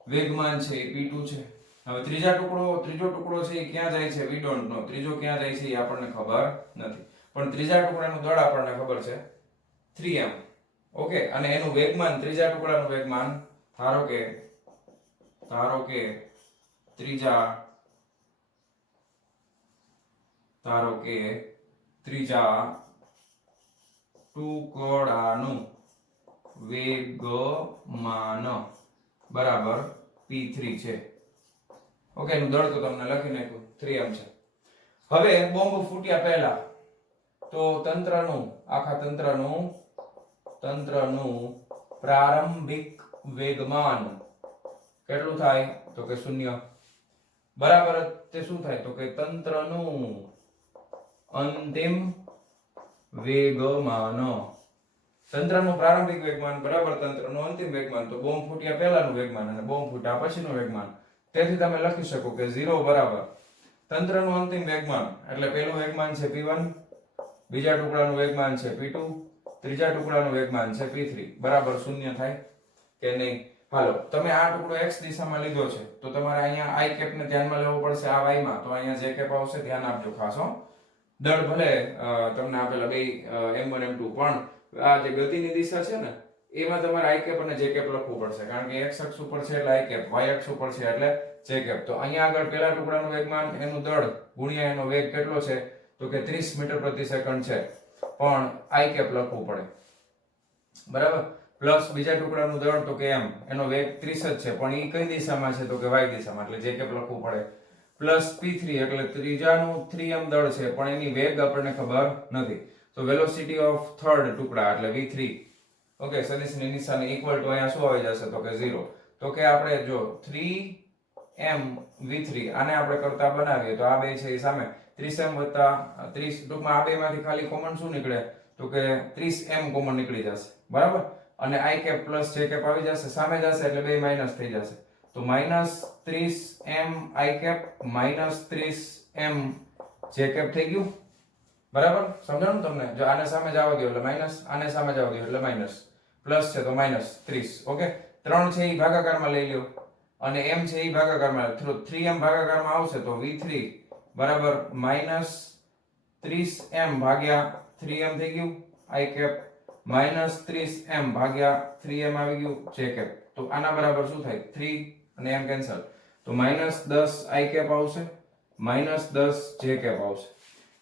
વેગમાન છે એ p2 છે. હવે ત્રીજો ટુકડો છે એ ક્યાં જાય છે? We don't know. ત્રીજો ક્યાં જાય છે એ આપણને ખબર નથી, પણ ત્રીજા ટુકડાનું દળ આપણને ખબર છે 3m. ઓકે, અને એનું વેગમાન, ત્રીજા ટુકડાનું વેગમાન ધારો કે ત્રીજા ટુકડાનું વેગમાન બરાબર p3 છે. ઓકે, એનું દળ તો તમને લખી નાખ્યું 3m છે. હવે બોમ્બ ફૂટ્યા પહેલા તો આખા તંત્રનું પ્રારંભિક વેગમાન કેટલું થાય તો કે 0 બરાબર. તે શું થાય તો કે તંત્રનું અંતિમ વેગમાન, તંત્રનું પ્રારંભિક વેગમાન બરાબર તંત્રનું અંતિમ વેગમાન. તો બોમ્બ ફૂટ્યા પહેલાનું વેગમાન અને બોમ્બ ફૂટ્યા પછીનું વેગમાન. તેથી તમે લખી શકો કે 0 બરાબર તંત્રનું અંતિમ વેગમાન એટલે પહેલું વેગમાન છે p1, બીજા ટુકડાનું વેગમાન છે p2, ત્રીજા ટુકડાનું વેગમાન છે p3 બરાબર 0 થાય કે નહીં? હાલો, તમે આ ટુકડો x દિશામાં લીધો છે તો તમારે અહીંયા i કેપ ને ધ્યાનમાં લેવો પડશે આ y માં. તો અહીંયા j કેપ આવશે, ધ્યાન આપજો ખાસ હો. દળ ભલે તમને આપેલા બે m1 m2 પણ આ જે ગતિની દિશા છે ને એમાં તમારે i કેપ અને j કેપ લખવું પડશે કારણ કે x અક્ષ ઉપર છે એટલે i કેપ, y અક્ષ ઉપર છે એટલે j કેપ. તો અહીંયા આગળ પહેલા ટુકડાનું વેગમાન એનું દળ ગુણ્યા એનો વેગ કેટલો છે તો કે 30 મીટર પ્રતિ સેકન્ડ છે, પણ i કેપ લખવું પડે બરાબર. પ્લસ બીજા ટુકડાનું દળ તો કે m, એનો વેગ 30 જ છે પણ એ કઈ દિશામાં છે તો કે y દિશામાં એટલે j કેપ લખવું પડે. પ્લસ p3 એટલે ત્રીજાનું 3m દળ છે પણ એની વેગ આપણને ખબર નથી. તો વેલોસિટી ઓફ થર્ડ ટુકડા એટલે v3 ઓકે સદિશની નિશાની ઇક્વલ ટુ અહીંયા શું આવી જશે તો કે 0. તો કે આપણે જો 3m v3 આને આપણે કરતા બનાવીએ તો આ બે છે એ સામે 30m વત્તા 30 ટૂંકમાં આ બે માંથી ખાલી કોમન શું નીકળે તો કે 30m કોમન નીકળી જશે બરાબર. અને i cap plus j cap આવી જશે, સામે જશે એટલે બે માઈનસ થઈ જશે. તો -30m i cap -30m j cap થઈ ગયું બરાબર. સમજાણું તમને? જો આને સામે જવા દો એટલે માઈનસ, આને સામે જવા દો એટલે માઈનસ, પ્લસ છે તો -30 ઓકે. 3 છે એ ભાગાકારમાં લઈ લ્યો અને m છે એ ભાગાકારમાં, 3m ભાગાકારમાં આવશે તો v3 બરાબર -30m ભાગ્યા 3m થઈ ગયું i કેપ -30m ભાગ્યા 3m આવી ગયું j કેપ. તો આના બરાબર શું થાય 3 અને m કેન્સલ તો -10 i કેપ આવશે -10 j કેપ આવશે.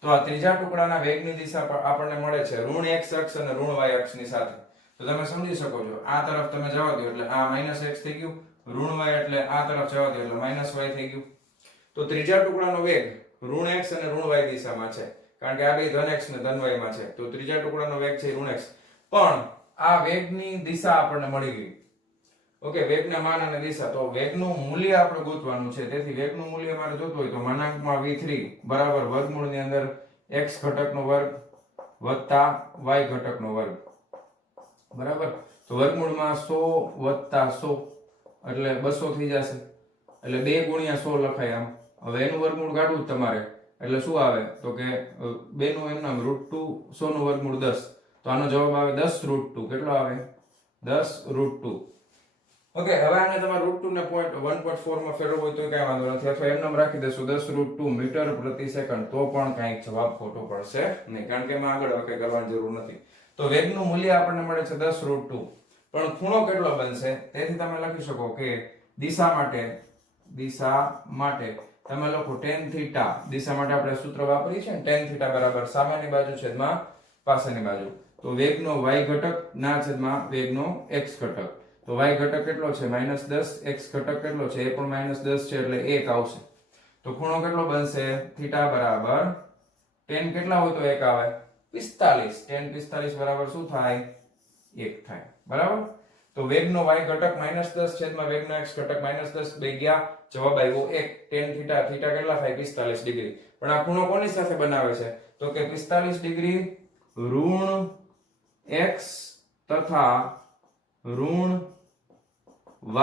તો આ ત્રીજા ટુકડાના વેગની દિશા આપણને મળે છે ઋણ x અક્ષ અને ઋણ y અક્ષની સાથે. તો તમે સમજી શકો છો આ તરફ તમે જવા દો એટલે આ -x થઈ ગયું, ઋણ y એટલે આ તરફ જવા દો એટલે -y થઈ ગયું. તો ત્રીજા ટુકડાનો વેગ ઋણ x અને ઋણ y દિશામાં છે કારણ કે આ બે ધન x ને ધન y માં છે. તો ત્રીજા ટુકડાનો વેગ છે ઋણ x, પણ આ વેગની દિશા આપણને મળી ગઈ ઓકે. વેગના માન અને દિશા, તો વેગનું મૂલ્ય આપણે ગોતવાનું છે. તેથી વેગનું મૂલ્ય મારે જોતું હોય તો માનાંકમાં v3 બરાબર વર્ગમૂળની અંદર x ઘટકનો વર્ગ વત્તા y ઘટકનો વર્ગ બરાબર. તો વર્ગમૂળમાં 100 વત્તા 100 એટલે 200 થઈ જશે એટલે 2 ગુણ્યા 100 લખાય આમ. હવે એનું વર્ગમૂળ કાઢવું જ તમારે એટલે શું આવે તો કે 2 નું એમ નામ √2 100 નું વર્ગમૂળ 10. તો આનો જવાબ આવે 10 √2. કેટલો આવે 10 √2 ઓકે. હવે આને તમારે √2 ને 1.4 માં ફેરવવું હોય તો કઈ વાંધો નથી, અથવા એમ નામ રાખી દેશું 10 √2 મીટર પ્રતિ સેકન્ડ તો પણ કાંઈ જવાબ ખોટો પડશે નહીં કારણ કે એમાં આગળ કઈ કરવાની જરૂર નથી. તો વેગનું મૂલ્ય આપણને મળે છે 10 √2, પણ ખૂણો કેટલો બનશે તેથી તમે લખી શકો કે દિશા માટે તમે લખો tan થીટા. દિશા માટે આપણે સૂત્ર વાપરીએ છીએ ને tan થીટા બરાબર સામેની બાજુ છેદમાં પાછળની બાજુ. તો વેગનો y ઘટક ના છેદમાં વેગનો x ઘટક. તો y ઘટક કેટલો છે -10, x ઘટક કેટલો છે એ પણ -10 છે એટલે 1 આવશે. તો ખૂણો કેટલો બનશે થીટા બરાબર tan કેટલા હોય તો 1 આવે 45. tan 45 બરાબર શું થાય 1 થાય બરાબર. તો વેગનો y ઘટક -10 છેદમાં વેગનો x ઘટક -10 બે ગયા, જવાબ આવ્યો 1. tan થીટા કેટલા થાય 45 ડિગ્રી. પણ આ ખૂણો કોની સાથે બનાવે છે તો કે 45 ડિગ્રી ઋણ x તથા ઋણ y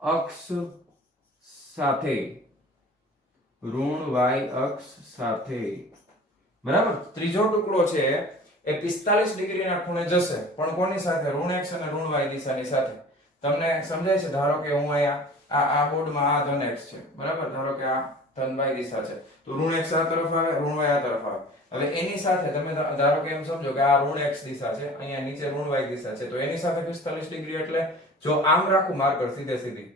અક્ષ સાથે બરાબર. ત્રીજો ટુકડો છે એ 45 ડિગ્રીના ખૂણે જશે પણ કોની સાથે ઋણ x અને ઋણ y દિશાની સાથે. તમને સમજાય છે? ધારો કે હું અહીંયા આ બોર્ડમાં આ ધન x છે બરાબર, ધારો કે આ ધન y દિશા છે તો ઋણ x આ તરફ આવે, ઋણ y આ તરફ આવે. હવે એની સાથે તમે ધારો કે એમ સમજો કે આ ઋણ x દિશા છે, અહીંયા નીચે ઋણ y દિશા છે, તો એની સાથે 45 ડિગ્રી એટલે જો આમ રાખું માર્કર સીધી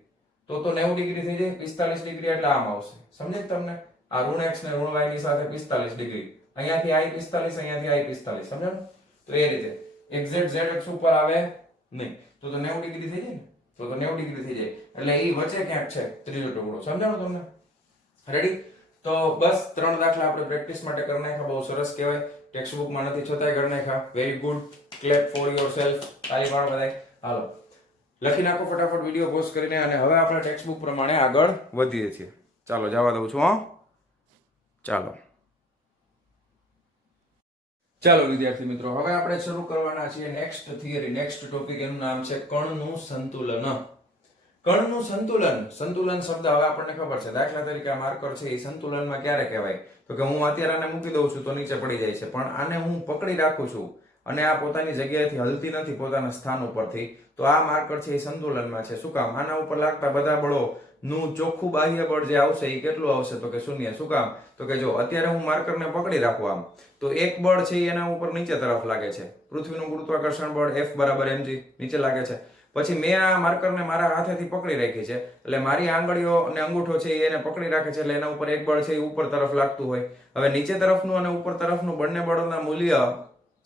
તો 90 ડિગ્રી થઈ જાય. 45 ડિગ્રી એટલે આમ આવશે. સમજે તમને? આ ઋણ x ને ઋણ y ની સાથે 45 ડિગ્રી, અહીંયાથી i 45, અહીંયાથી i 45. સમજાણું? તો એ રીતે એક્ઝેક્ટ z અક્ષ ઉપર આવે નહીં તો 90 ડિગ્રી થઈ જાય ને. તો 90 ડિગ્રી થઈ જાય. એટલે એ વચ્ચે ક્યાંક છે ત્રીજો ટુકડો. સમજાણું તમને? રેડી? તો બસ 3 દાખલા આપણે પ્રેક્ટિસ માટે કરી નાખ્યા. બહુ સરસ કહેવાય. ટેક્સ્ટ બુકમાં નથી છતાંય કરી નાખ્યા. Very good. Clap for yourself. તાળી પાડો બધાય. હાલો લખી નાખો ફટાફટ વિડીયો પોસ્ટ કરીને, અને હવે આપણે ટેક્સ્ટ બુક પ્રમાણે આગળ વધીએ છીએ. ચાલો જવા દઉં છું. ચાલો વિદ્યાર્થી મિત્રો, હવે આપણે શરૂ કરવાના છીએ નેક્સ્ટ થિયરી, નેક્સ્ટ ટોપિક. એનું નામ છે કણનું સંતુલન. કણનું સંતુલન. સંતુલન શબ્દ હવે આપણને ખબર છે. દાખલા તરીકે આ માર્કર છે, એ સંતુલનમાં ક્યારે કહેવાય? તો કે હું અત્યારે આને મૂકી દઉં છું તો નીચે પડી જાય છે, પણ આને હું પકડી રાખું છું અને આ પોતાની જગ્યાએથી હલતી નથી પોતાના સ્થાન ઉપરથી, તો આ માર્કર છે એ સંતુલનમાં છે. શું કામ? આના ઉપર લાગતા બધા બળો નું ચોખ્ખું બાહ્ય બળ જે આવશે એ કેટલું આવશે? તો કે 0. શું કામ? તો કે જો અત્યારે હું માર્કરને પકડી રાખું આમ, તો એક બળ છે એના ઉપર નીચે તરફ લાગે છે. પૃથ્વીનું ગુરુત્વાકર્ષણ બળ F બરાબર mg નીચે લાગે છે. પછી મેં આ માર્કરને મારા હાથેથી પકડી રાખી છે, એટલે મારી આંગળીઓ અને અંગૂઠો છે એને પકડી રાખે છે, એટલે એના ઉપર એક બળ છે એ ઉપર તરફ લાગતું હોય. હવે નીચે તરફનું અને ઉપર તરફનું બંને બળોના મૂલ્ય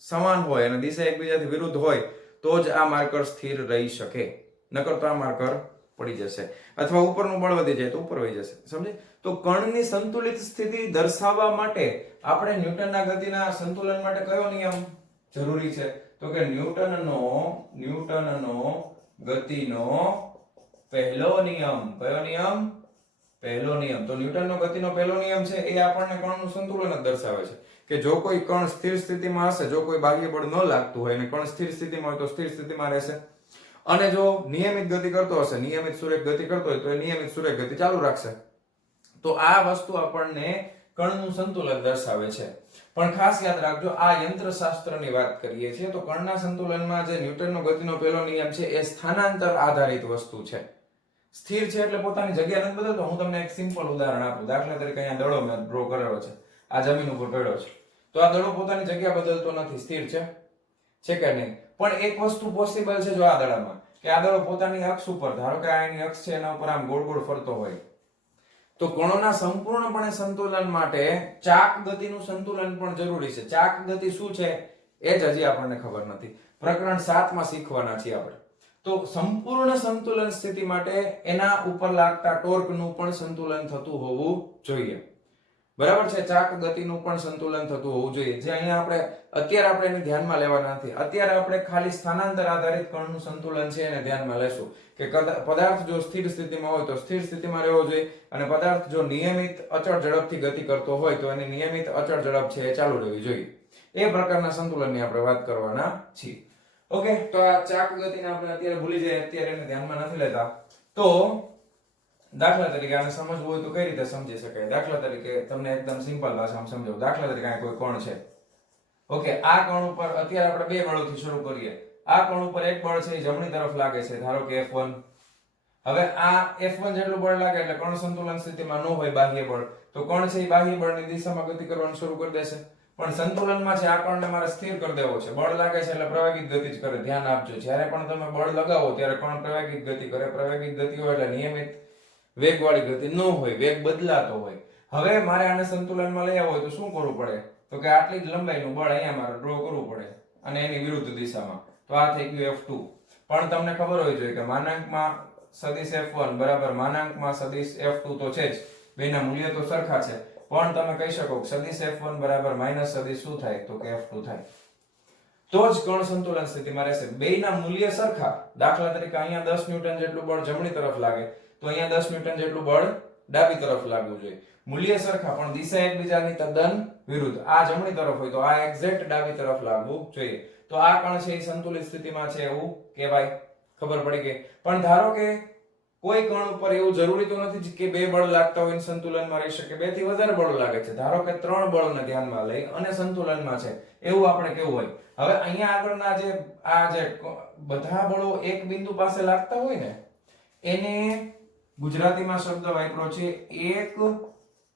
સમાન હોય અને દિશા એકબીજાથી વિરુદ્ધ હોય તો જ આ માર્કર સ્થિર રહી શકે. નકર તો આ માર્કર પડી જશે, અથવા ઉપરનું બળ વધી જાય તો ઉપર વહી જશે. સમજે? તો કણની સંતુલિત સ્થિતિ દર્શાવવા માટે આપણે ન્યૂટનના ગતિના સંતુલન માટે કયો નિયમ જરૂરી છે? તો કે ન્યૂટનનો ગતિનો પહેલો નિયમ. કયો નિયમ? પહેલો નિયમ. તો ન્યૂટનનો ગતિનો પહેલો નિયમ છે એ આપણને કણનું સંતુલન જ દર્શાવે છે કે જો કોઈ કણ સ્થિર સ્થિતિમાં હશે, જો કોઈ બાહ્ય બળ ન લાગતું હોય અને કણ સ્થિર સ્થિતિમાં હોય તો સ્થિર સ્થિતિમાં રહેશે, અને જો નિયમિત ગતિ કરતો હશે, નિયમિત સુરેખ ગતિ કરતો હોય તો એ નિયમિત સુરેખ ગતિ ચાલુ રાખશે. તો આ વસ્તુ આપણને કણનું સંતુલન દર્શાવે છે. પણ ખાસ યાદ રાખજો, આ યંત્રશાસ્ત્રની વાત કરીએ છીએ, તો કણના સંતુલનમાં જે ન્યૂટનનો ગતિનો પહેલો નિયમ છે એ સ્થાનાંતર આધારિત વસ્તુ છે. સ્થિર છે એટલે પોતાની જગ્યા નથી બદલતો. હું તમને એક સિમ્પલ ઉદાહરણ આપું. દાખલા તરીકે અહીંયા દડો મેં ડ્રો કરેલો છે, આ જમીન ઉપર પડ્યો છે, તો આ દડો પોતાની જગ્યા બદલતો નથી, સ્થિર છે કે નહીં? પણ એક વસ્તુ પોસિબલ છે જો આ દડામાં, કે આ દડો પોતાની અક્ષ ઉપર, ધારો કે આ એની અક્ષ છે, એના ઉપર આમ ગોળ ગોળ ફરતો હોય, તો કણોના સંપૂર્ણપણે સંતુલન માટે ચાક ગતિનું સંતુલન પણ જરૂરી છે. ચાક ગતિ શું છે એ જ હજી આપણને ખબર નથી. પ્રકરણ 7 માં શીખવાના છીએ આપણે. તો સંપૂર્ણ સંતુલન સ્થિતિ માટે એના ઉપર લાગતા ટોર્કનું પણ સંતુલન થતું હોવું જોઈએ. બરાબર છે? ચાક ગતિનું પણ સંતુલન થતું હોવું જોઈએ, જે અહીંયા અત્યારે આપણે એને ધ્યાનમાં લેવાના નથી. અત્યારે આપણે ખાલી સ્થાનાંતર આધારિત કણનું સંતુલન છે એને ધ્યાનમાં લેશું કે પદાર્થ જો સ્થિર સ્થિતિમાં હોય તો સ્થિર સ્થિતિમાં રહેવો જોઈએ, અને પદાર્થ જો નિયમિત અચળ ઝડપથી ગતિ કરતો હોય તો એની નિયમિત અચળ ઝડપ છે એ ચાલુ રહેવી જોઈએ. એ પ્રકારના સંતુલનની આપણે વાત કરવાના છીએ. ઓકે, તો આ ચાક ગતિને આપણે અત્યારે ભૂલી જઈએ, અત્યારે એને ધ્યાનમાં નથી લેતા. તો દાખલા તરીકે આને સમજવું હોય તો કઈ રીતે સમજી શકાય? દાખલા તરીકે તમને એકદમ સિમ્પલ ભાષામાં સમજાવું. દાખલા તરીકે આ કોઈ કણ છે. ઓકે, આ કણ ઉપર અત્યારે આપણે બે બળોથી શરૂ કરીએ. આ કણ ઉપર એક બળ છે એ જમણી તરફ લાગે છે, ધારો કે F1. હવે આ F1 જેટલું બળ લાગે એટલે કણ સંતુલન સ્થિતિમાં ન હોય બાહ્ય બળ, તો કણ છે એ બાહ્ય બળની દિશામાં ગતિ કરવાનું શરૂ કરી દેશે. પણ સંતુલનમાં છે, આ કણને મારે સ્થિર કરી દેવો છે. બળ લાગે છે એટલે પ્રવેગિક ગતિ જ કરે. ધ્યાન આપજો, જ્યારે પણ તમે બળ લગાવો ત્યારે કણ પ્રવેગિક ગતિ કરે. પ્રવેગિક ગતિ હોય એટલે નિયમિત વેગવાળી ગતિ ન હોય, વેગ બદલાતો હોય. હવે મારે આને સંતુલનમાં લઈ આવવો હોય તો શું કરવું પડે? તો કે આટલી જ લંબાઈનું બળ અહીંયા મારે ડ્રો કરવું પડે અને એની વિરુદ્ધ દિશામાં. તો આ થઈ ગયું F2. પણ તમને ખબર હોવી જોઈએ કે માનાંકમાં સદિશ F1 બરાબર માનાંકમાં સદિશ F2 તો છે જ, બેના મૂલ્ય તો સરખા છે, પણ તમે કહી શકો કે સદિશ F1 બરાબર માઈનસ સદિશ શું થાય? તો કે F2 થાય. તો જ કણ સંતુલન સ્થિતિમાં રહેશે. બેના મૂલ્ય સરખા. દાખલા તરીકે અહીંયા 10 ન્યૂટન જેટલું બળ જમણી તરફ લાગે તો અહીંયા 10 ન્યૂટન જેટલું બળ ડાબી તરફ લાગવું જોઈએ. મૂલ્ય સરખા પણ દિશા એકબીજાની તદ્દન વિરુદ્ધ. આ જમણી તરફ હોય તો આ એક્ઝેક્ટ ડાબી તરફ લાગવું જોઈએ. તો આ કણ છે એ સંતુલિત સ્થિતિમાં છે એવું કહેવાય. ખબર પડી કે? પણ ધારો કે કોઈ કણ ઉપર એવું જરૂરી તો નથી કે બે બળ લાગતા હોય સંતુલનમાં રહી શકે. 2 થી વધારે બળો લાગે છે. ધારો કે 3 બળોને ધ્યાનમાં લઈ અને સંતુલનમાં છે, એવું આપણે કેવું હોય. હવે અહીંયા આગળના જે બધા બળો એક બિંદુ પાસે લાગતા હોય ને, એને ગુજરાતીમાં શબ્દ વાપરો છે એક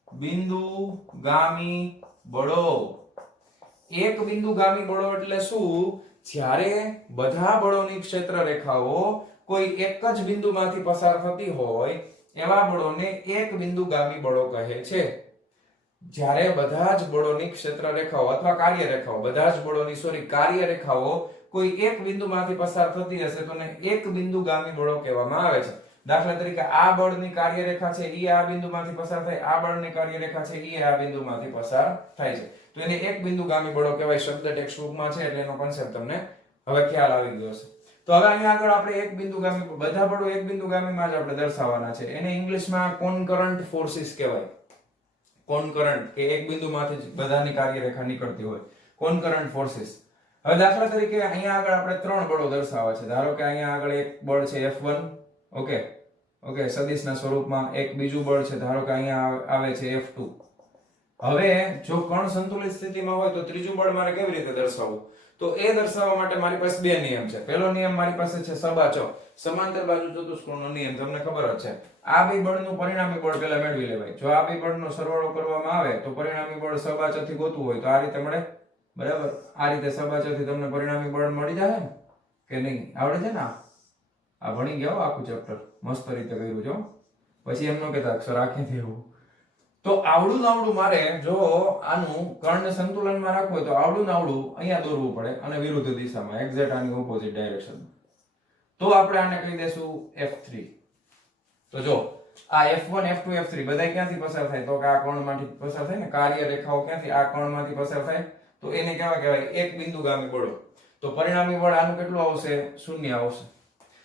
બિંદુગામી બળો. એક બિંદુગામી બળો એટલે શું? જ્યારે બધા બળોની ક્ષેત્ર રેખાઓ કોઈ એક જ બિંદુમાંથી પસાર થતી હોય એવા બળોને એક બિંદુગામી બળો કહે છે. જ્યારે બધા જ બળોની ક્ષેત્ર રેખાઓ અથવા કાર્ય રેખાઓ, બધા જ બળોની કાર્ય રેખાઓ કોઈ એક બિંદુમાંથી પસાર થતી હશે તો એને એક બિંદુગામી બળો કહેવામાં આવે છે. દાખલા તરીકે આ બળની કાર્યરેખા છે ઈ આ બિંદુમાંથી પસાર થાય, આ બળની કાર્યરેખા છે ઈ આ બિંદુમાંથી પસાર થાય છે, તો એને એક બિંદુગામી બળો કહેવાય. શબ્દ ટેક્સ્ટ બુકમાં છે એટલે એનો કોન્સેપ્ટ તમને હવે ખ્યાલ આવી ગયો હશે. તો હવે અહીંયા આગળ આપણે એક બિંદુગામી, બધા બળો એક બિંદુગામીમાં જ આપણે દર્શાવવાના છે. એને ઇંગ્લિશમાં કોનકરન્ટ ફોર્સિસ કહેવાય. કોનકરન્ટ કે એક બિંદુમાંથી જ બધાની કાર્યરેખા નીકળતી હોય, કોનકરન્ટ ફોર્સિસ. હવે દાખલા તરીકે અહીંયા આગળ આપણે ત્રણ બળો દર્શાવવા છે. ધારો કે અહીંયા આગળ એક બળ છે F1, ઓકે સદિશના સ્વરૂપમાં. એક બીજું બળ છે, ધારો કે અહીંયા આવે છે F2. હવે જો કણ સંતુલિત સ્થિતિમાં હોય તો ત્રીજું બળ મારે કેવી રીતે દર્શાવવું? તો એ દર્શાવવા માટે મારી પાસે બે નિયમ છે. પહેલો નિયમ મારી પાસે છે સબાચો, સમાંતર બાજુ ચતુષ્કોણનો નિયમ, તમને ખબર જ છે. આ બે બળનું પરિણામી બળ પહેલા મેળવી લેવાય. જો આ બે બળનો સરવાળો કરવામાં આવે તો પરિણામી બળ સબાચોથી ગોતવું હોય તો આ રીતે મળે, બરાબર? આ રીતે સબાચોથી તમને પરિણામી બળ મળી જાય ને કે નહીં? આવડે છે ને? આ ભણી ગયા આખું ચેપ્ટર મસ્ત રીતે કર્યું છો. પછી એમ ન કહેતા અક્ષર આંખેથી એવું. તો આવડું નાવડું મારે જો આનું કર્ણ સંતુલનમાં રાખવું હોય તો આવડું નાવડું અહીંયા દોરવું પડે અને વિરુદ્ધ દિશામાં, એક્ઝેક્ટ આની ઓપોઝિટ ડાયરેક્શન. તો આપણે આને કહી દેશું F3. તો જો આ F1 F2 F3 બધા ક્યાંથી પસાર થાય? તો કે આ કોણમાંથી પસાર થાય ને. કાર્ય રેખાઓ ક્યાંથી? આ કોણમાંથી પસાર થાય. તો એને કેવા કહેવાય? એક બિંદુગામી બળો. તો પરિણામી બળ આનું કેટલું આવશે? 0 આવશે.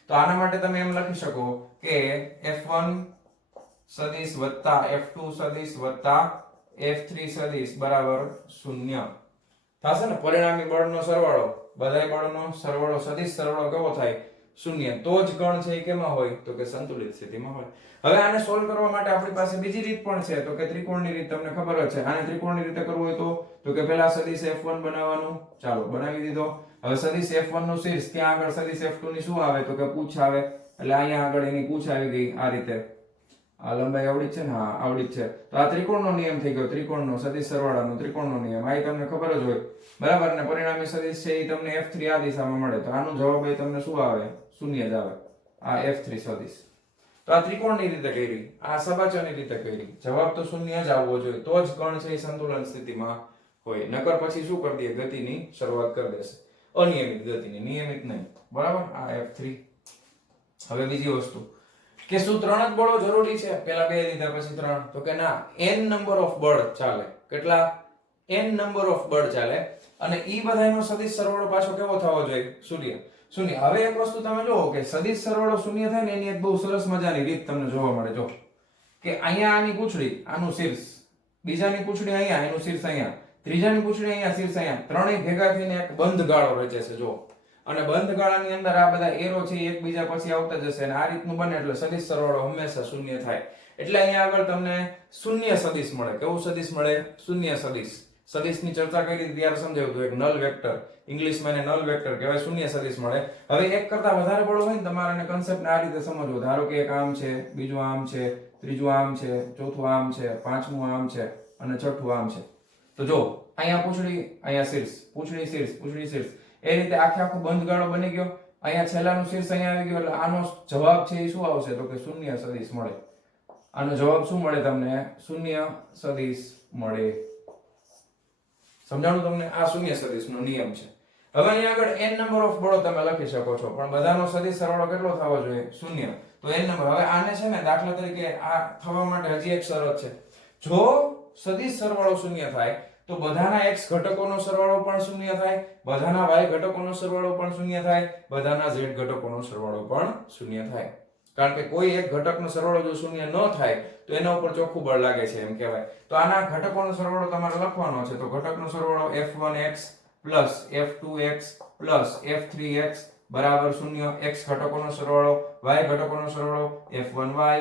તો આના માટે તમે એમ લખી શકો કે F1 સદિશ વત્તા F2 સદિશ વત્તા F3 સદિશ બરાબર 0 થશે ને. પરિણામી બળનો સરવાળો, બધાય બળનો સરવાળો, સદિશ સરવાળો કેવો થાય? 0. તો જ કણ છે એ કેમાં હોય? તો કે સંતુલિત સ્થિતિમાં હોય. હવે આને સોલ્વ કરવા માટે આપણી પાસે બીજી રીત પણ છે, તો કે ત્રિકોણની રીત. તમને ખબર જ છે. આને ત્રિકોણની રીતે કરવું હોય તો કે પહેલા સદિશ F1 બનાવવાનું. ચાલો બનાવી દીધો. હવે સદિશ F1 નું શીર્ષ, ત્યાં આગળ સદિશ F2 ની શું આવે? તો કે પૂછ આવે. એટલે અહીંયા આગળ એની પૂછ આવી ગઈ. આ રીતે આ લંબાઈ આવડી છે ને? હા આવડી છે. તો આ ત્રિકોણનો નિયમ થઈ ગયો. ત્રિકોણનો સદિશ સરવાળાનો ત્રિકોણનો નિયમ. આ તમને ખબર જ હોય, બરાબર ને? પરિણામી સદિશ છે એ તમને F3 આ દિશામાં મળે તો આનો જવાબ એ તમને શું આવે? 0 જ આવે. આ F3 સદિશ. તો આ ત્રિકોણની રીતે કરી, આ સબાચોની રીતે કરી. જવાબ તો 0 જ આવવો જોઈએ. તો જ કણ છે એ સંતુલન સ્થિતિમાં હોય. નકર પછી શું કરી દે? ગતિની શરૂઆત કરી દેશે, અનિયમિત ગતિની, નિયમિત નહીં, બરાબર? આ F3. હવે બીજી વસ્તુ કે શું 3 જ બળો જરૂરી છે? પેલા 2 લીધા પછી 3? તો કે ના, n નંબર ઓફ બળ ચાલે. કેટલા? n નંબર ઓફ બળ ચાલે. અને ઈ બધાયનો સદિશ સરવાળો પાછો કેવો થવો જોઈએ? 0. હવે એક વસ્તુ તમે જોવો કે સદિશ સરવાળો 0 થાય ને એની એક બહુ સરસ મજાની રીત તમને જોવા મળે. જો કે અહીંયા આની પૂંછડી, આનું શીર્ષ, બીજાની પૂંછડી અહીંયા, એનું શીર્ષ અહીંયા, ત્રીજાની પૂંછડી અહીંયા, શીર્ષ અહીંયા, ત્રણેય ભેગા થઈને એક બંધ ગાળો રચે છે. જો, અને બંધ ગાળાની અંદર આ બધા એરો છે એકબીજા પછી આવતા જશે અને આ રીતનું બને એટલે સદિશ સરવાળો હંમેશા 0 થાય. એટલે અહીંયા આગળ તમને શૂન્ય સદિશ મળે. કેવું સદિશ મળે? શૂન્ય સદિશ. સદિશની ચર્ચા કરી ત્યારે સમજાવ્યું હતું, એક નલ વેક્ટર, ઇંગ્લિશમાં એને નલ વેક્ટર કહેવાય. શૂન્ય સદિશ મળે. હવે એક કરતા વધારે બળો હોય ને તમારે એને કન્સેપ્ટને આ રીતે સમજવો. ધારો કે એક આમ છે, બીજું આમ છે, ત્રીજું આમ છે, ચોથું આમ છે, પાંચમું આમ છે અને છઠ્ઠું આમ છે. તો જો અહીંયા પૂંછડી, અહીંયા શીર્ષ, પૂંછડી શીર્ષ, પૂંછડી શીર્ષ, એ રીતે આખો બંધ ગાળો બની ગયો. અહીંયા છેલ્લાનું શીર્ષ અહીંયા આવી ગયું એટલે આનો જવાબ છે એ શું આવશે? તો કે શૂન્ય સદિશ મળે. આનો જવાબ શું મળે તમને? શૂન્ય સદિશ મળે. સમજાણું તમને? આ શૂન્ય સદિશનો નિયમ છે. હવે અહીંયા આગળ n નંબર ઓફ બળો તમે લખી શકો છો, પણ બધાનો સદિશ સરવાળો કેટલો થવો જોઈએ? 0. તો n નંબર. હવે આને છે ને દાખલા તરીકે આ થવા માટે હજી એક શરત છે. જો સદિશ સરવાળો 0 થાય તો બધાના x ઘટકોનો સરવાળો પણ 0 થાય, બધાના y ઘટકોનો સરવાળો પણ 0 થાય, બધાના z ઘટકોનો સરવાળો પણ 0 થાય. કારણ કે કોઈ એક ઘટકનો સરવાળો જો 0 ન થાય તો એના ઉપર ચોખ્ખું બળ લાગે છે એમ કહેવાય. તો આના ઘટકોનો સરવાળો તમારે લખવાનો છે. તો ઘટકનો સરવાળો F1x F2x F3x બરાબર 0. x ઘટકોનો સરવાળો, y ઘટકોનો સરવાળો F1y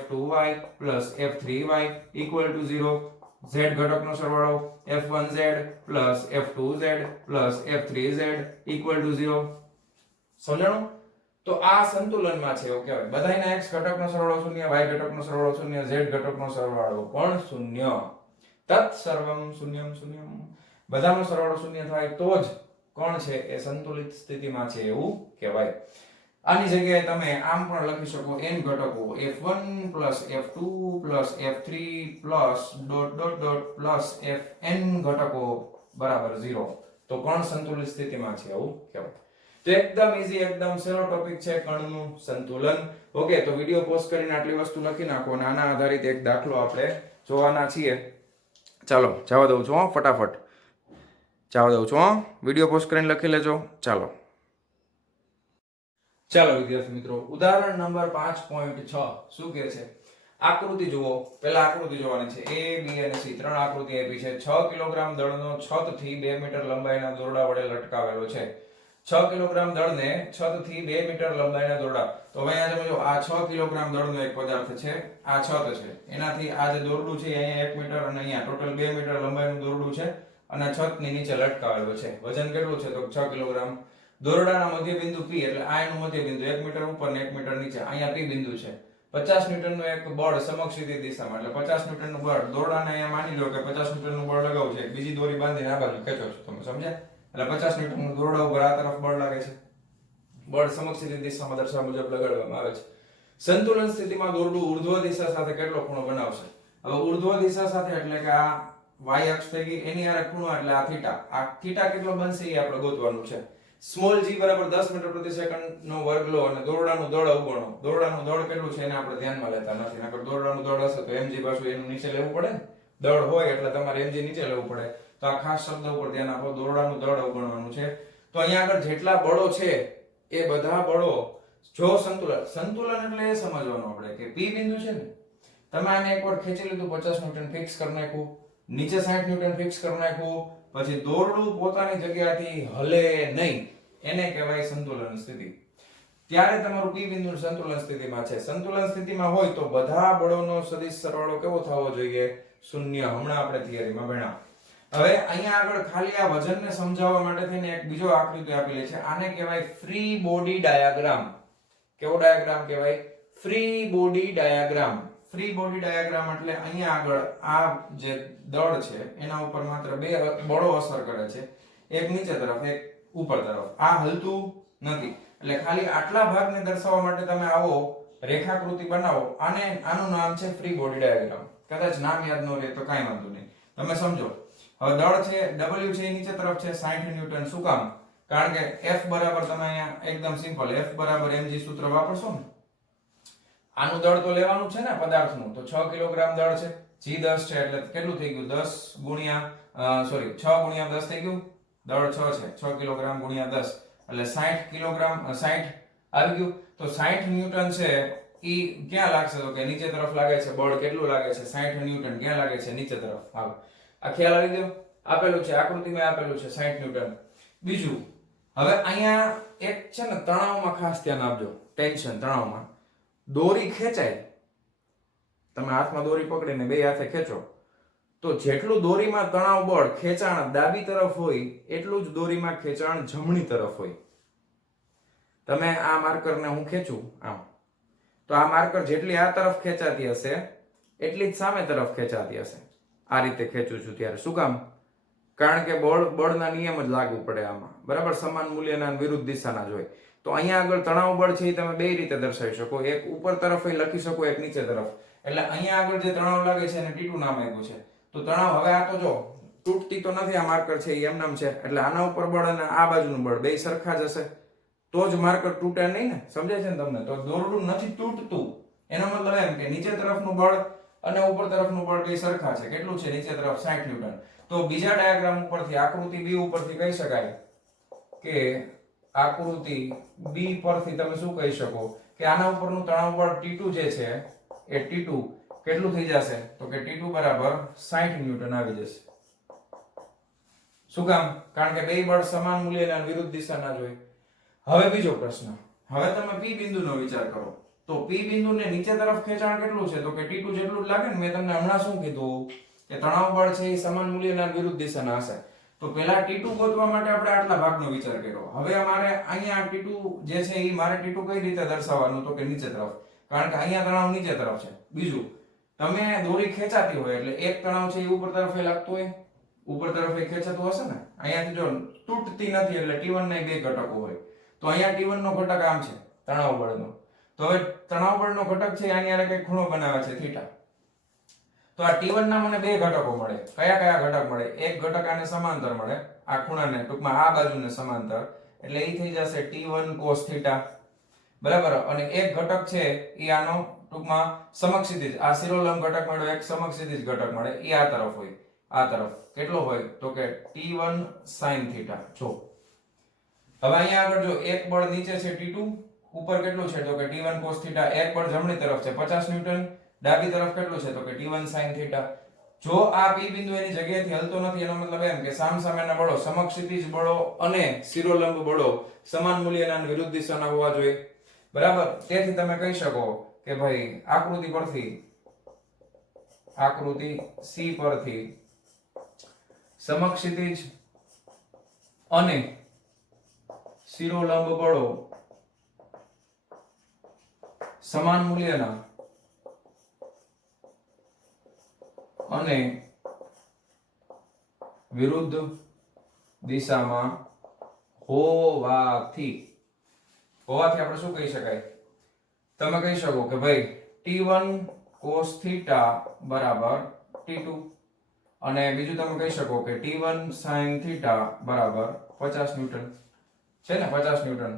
F2y F3y equal to 0. z ઘટકનો સરવાળો F1z F2z F3z equal to 0. સમજાણું? તો આ સંતુલનમાં છે એવું કહેવાય. બધાયના x ઘટકનો સરવાળો 0, y ઘટકનો સરવાળો 0, z ઘટકનો સરવાળો પણ 0. તત સર્વમ શૂન્યમ શૂન્યમ. બધાનો સરવાળો 0 થાય તો જ કોણ છે એ સંતુલિત સ્થિતિમાં છે એવું કહેવાય. આની જગ્યાએ તમે આમ પણ લખી શકો n ઘટકો f1 f2 f3 fn ઘટકો બરાબર 0. તો કણ સંતુલિત સ્થિતિમાં છે એવું કહેવાય. તો એકદમ ઈઝી, એકદમ સહેલો ટોપિક છે કણનું સંતુલન. ઓકે, તો વિડિયો પોઝ કરીને આટલી વસ્તુ લખી નાખો અને આના આધારિત એક દાખલો આપણે જોવાના છીએ. ચાલો જવા દઉં છું ફટાફટ, જવા દઉં છું વિડિયો પોઝ કરીને લખી લેજો. ચાલો વિદ્યાર્થી મિત્રો, ઉદાહરણ નંબર 5.6 શું કહે છે? આકૃતિ જુઓ. પહેલા આકૃતિ જોવાની છે. A, B અને C ત્રણ આકૃતિ આપી છે. 6 કિલોગ્રામ દળનો છતથી 2 મીટર લંબાઈના દોરડા વડે લટકાવેલો છે. 6 કિલોગ્રામ દળને છતથી 2 મીટર લંબાઈના દોરડા. તો હવે અહીંયા જો આ 6 કિલોગ્રામ દળનો એક પદાર્થ છે, આ છત છે. એનાથી આ જે દોરડું છે અહીંયા 1 મીટર અને અહીંયા ટોટલ 2 મીટર લંબાઈનું દોરડું છે અને છતની નીચે લટકાવેલો છે. વજન કેટલું છે? તો 6 કિલોગ્રામ. દોરડાના મધ્ય બિંદુ P એટલે આ એનું મધ્ય બિંદુ 1 મીટર ઉપર ને 1 મીટર નીચે. અહીંયા P બિંદુ છે. 50 ન્યૂટનનું એક બળ સમક્ષિતિ દિશામાં એટલે 50 ન્યૂટનનું બળ દોરડાને અહીંયા માની લો કે 50 ન્યૂટનનું બળ લગાવું છે. બીજી દોરી બાંધીને આ બાજુ ખેંચો છો, તમે સમજ્યા? એટલે 50 ન્યૂટનનું દોરડા ઉપર આ તરફ બળ લાગે છે. બળ સમક્ષિતિ દિશામાં દર્શાવ્યા મુજબ લગાડવામાં આવે છે. સંતુલન સ્થિતિમાં દોરડું ઊર્ધ્વ દિશા સાથે કેટલો ખૂણો બનાવશે? હવે ઊર્ધ્વ દિશા સાથે એટલે કે આ y અક્ષ થઈ ગઈ, એની હારે ખૂણો એટલે આ થીટા. આ થીટા કેટલો બનશે એ આપણે ગોતવાનું છે. સ્મોલ g બરાબર 10 મીટર પ્રતિ સેકન્ડ નો વર્ગ લો અને દોરડાનું દળ અવગણો. દોરડાનું દળ કેટલું છે એને આપણે ધ્યાનમાં લેતા નથી. નકર દોરડાનું દળ હશે તો mg પાછું એનું નીચે લેવું પડે ને. દળ હોય એટલે તમારે mg નીચે લેવું પડે. તો આ ખાસ શબ્દ ઉપર ધ્યાન આપો. દોરડાનું દળ અવગણવાનું છે. તો અહીંયા આગળ જેટલા બળો છે એ બધા બળો જો સંતુલન એટલે એ સમજવાનું આપણે કે P બિંદુ છે ને, તમે આને એકવાર ખેંચી લીધું, 50 ન્યૂટન ફિક્સ કરી નાખ્યું, નીચે 60 ન્યૂટન ફિક્સ કરી નાખ્યું, પછી દોરડું પોતાની જગ્યાથી હલે નહીં, એને કહેવાય સંતુલન સ્થિતિ. ત્યારે તમારું P બિંદુ સંતુલન સ્થિતિમાં છે. સંતુલન સ્થિતિમાં હોય તો બધા બળોનો સદિશ સરવાળો કેવો થવો જોઈએ? શૂન્ય. હમણાં આપણે થિયરીમાં ભણ્યા. હવે અહીંયા આગળ ખાલી આ વજનને સમજાવવા માટે થઈને એક બીજો આકૃતિ આપેલી છે. આને કહેવાય ફ્રી બોડી ડાયાગ્રામ. કેવો ડાયાગ્રામ કહેવાય? Free body diagram. Free body diagram એટલે અહીંયા આગળ આ જે દળ છે એના ઉપર માત્ર બે બળો અસર કરે છે, એક નીચે તરફ, એક ઉપર તરફ. આ હલતું નથી. એટલે ખાલી આટલા ભાગને દર્શાવવા માટે તમે આવો રેખાકૃતિ બનાવો. આનું નામ છે ફ્રી બોડી ડાયાગ્રામ. કદાચ નામ યાદ ન રહે તો કાંઈ વાંધો નહીં, તમે સમજો. હવે દળ છે W છે એ નીચે તરફ છે 60 ન્યૂટન. શું કામ? કારણ કે F બરાબર તમે અહીંયા એકદમ સિમ્પલ F બરાબર mg સૂત્ર વાપરશો ને. આનું દળ તો લેવાનું છે ને પદાર્થનું. તો 6 કિલોગ્રામ દળ છે, g 10 છે એટલે કેટલું થઈ ગયું? 10 ગુણ્યા 6 ગુણ્યા 10 થઈ ગયું. દળ 6 છે, 6 કિલોગ્રામ ગુણ્યા 10 એટલે 60 કિલોગ્રામ 60 આવી ગયું. તો 60 ન્યૂટન છે ઈ ક્યાં લાગશે? તો કે નીચે તરફ લાગે છે. બળ કેટલું લાગે છે? 60 ન્યૂટન. ક્યાં લાગે છે? નીચે તરફ. હાલો, આ ખ્યાલ આવી ગયો? આપેલું છે આકૃતિમાં, આપેલું છે 60 ન્યૂટન. બીજું, હવે અહીંયા એક છે ને તણાવમાં ખાસ ધ્યાન આપજો. ટેન્શન તણાવમાં દોરી ખેંચાય, તમે હાથમાં દોરી પકડીને બે હાથે ખેંચો તો જેટલું દોરીમાં તણાવ બળ ખેંચાણ ડાબી તરફ હોય એટલું જ દોરીમાં ખેંચાણ જમણી તરફ હોય. તમે આ માર્કરને હું ખેંચું આમ, તો આ માર્કર જેટલી આ તરફ ખેંચાતી હશે એટલી જ સામે તરફ ખેંચાતી હશે. આ રીતે ખેંચું છું ત્યારે. શું કામ? કારણ કે બળના નિયમ જ લાગુ પડે આમાં, બરાબર? સમાન મૂલ્યના વિરુદ્ધ દિશાના જ હોય. તો અહીંયા આગળ તણાવ બળ છે એ તમે બે રીતે દર્શાવી શકો. એક ઉપર તરફ લખી શકો, એક નીચે તરફ. એટલે અહીંયા આગળ જે તણાવ લાગે છે એને T2 નામ આપ્યું છે. તો તણાવ, હવે આ તો જો તૂટતી તો નથી, આ માર્કર છે એ એમ નામ છે. એટલે આના ઉપર બળ અને આ બાજુનું બળ બે સરખા જ હશે તો જ માર્કર તૂટે નહીં ને. સમજાય છે ને તમને? તો દોરડું નથી તૂટતું, એનો મતલબ એમ કે નીચે તરફનું બળ અને ઉપર તરફનું બળ બે સરખા છે. કેટલું છે? નીચે તરફ 60 ન્યૂટન. તો બીજા ડાયાગ્રામ ઉપરથી, આકૃતિ B ઉપરથી કહી શકાય કે આકૃતિ B પરથી તમે શું કહી શકો કે આના ઉપરનું તણાવ બળ T2 જે છે એ T2 કેટલું થઈ જશે? તો કે T2 બરાબર 60 ન્યૂટન આવી જશે. શું કામ? કારણ કે બે બળ સમાન મૂલ્યના વિરુદ્ધ દિશાના જ હોય. હવે બીજો પ્રશ્ન. હવે તમે P બિંદુનો વિચાર કરો. તો P બિંદુને નીચે તરફ ખેંચાણ કેટલું છે? તો કે T2 જેટલું જ લાગે ને. મેં તમને હમણાં શું કીધું કે તણાવ બળ છે એ સમાન મૂલ્યના વિરુદ્ધ દિશાના હશે. તો પહેલા T2 ગોતવા માટે આપણે આટલા ભાગનો વિચાર કર્યો. હવે અમારે અહીંયા T2 જે છે એ મારે T2 કઈ રીતે દર્શાવવાનું? તો કે નીચે તરફ, કારણ કે અહીંયા તણાવ નીચે તરફ છે. બીજું, તમે દોરી ખેંચાતી હોય એટલે એક તણાવ છે એ ઉપર તરફ લાગતું હોય, ઉપર તરફ ખેંચાતું હશે ને. અહીંયાથી જો તૂટતી નથી એટલે T1 ના બે ઘટકો હોય. તો અહીંયા T1 નો ઘટક આમ છે તણાવ બળનો. તો હવે તણાવ બળનો ઘટક છે આની હારે કઈ ખૂણો બનાવે છે થીટા. તો તો આ T1 ના મને બે ઘટકો મળે. કયા કયા ઘટક મળે? એક ઘટક આને સમાંતર મળે, આ ખૂણાને ટૂંકમાં આ બાજુને સમાંતર, એટલે એ થઈ જશે T1 cos θ. બરાબર. અને એક ઘટક છે એ આનો ટૂંકમાં સમક્ષિતિજ, આ શિરોલંબ ઘટક મળ્યો, એક સમક્ષિતિજ ઘટક મળે, એ આ તરફ હોય. આ તરફ કેટલો હોય? તો કે T1 sin θ. જો હવે અહીંયા આગળ જો એક બળ નીચે છે T2, ઉપર કેટલું છે? તો કે T1 cos θ. એક બળ જમણી તરફ છે 50 ન્યૂટન, ડાબી તરફ કેટલું છે? તો કે T1 sin θ. જો આ P બિંદુ એની જગ્યાએથી હલતો નથી, એનો મતલબ એમ કે સામસામેના બળો, સમક્ષિતિજ બળો અને શિરોલંબ બળો સમાન મૂલ્યના અને વિરુદ્ધ દિશાના હોવા જોઈએ. બરાબર. તેથી તમે કહી શકો કે ભાઈ આકૃતિ પરથી, આકૃતિ C પરથી સમક્ષિતિજ અને શિરોલંબ બળો સમાન મૂલ્યના અને વિરુદ્ધ દિશામાં હોવાથી આપણે શું કહી શકાય? તમે કહી શકો કે ભાઈ T1 cos θ બરાબર T2, અને બીજું તમે કહી શકો કે T1 sin θ બરાબર 50 ન્યૂટન છે ને, 50 ન્યૂટન.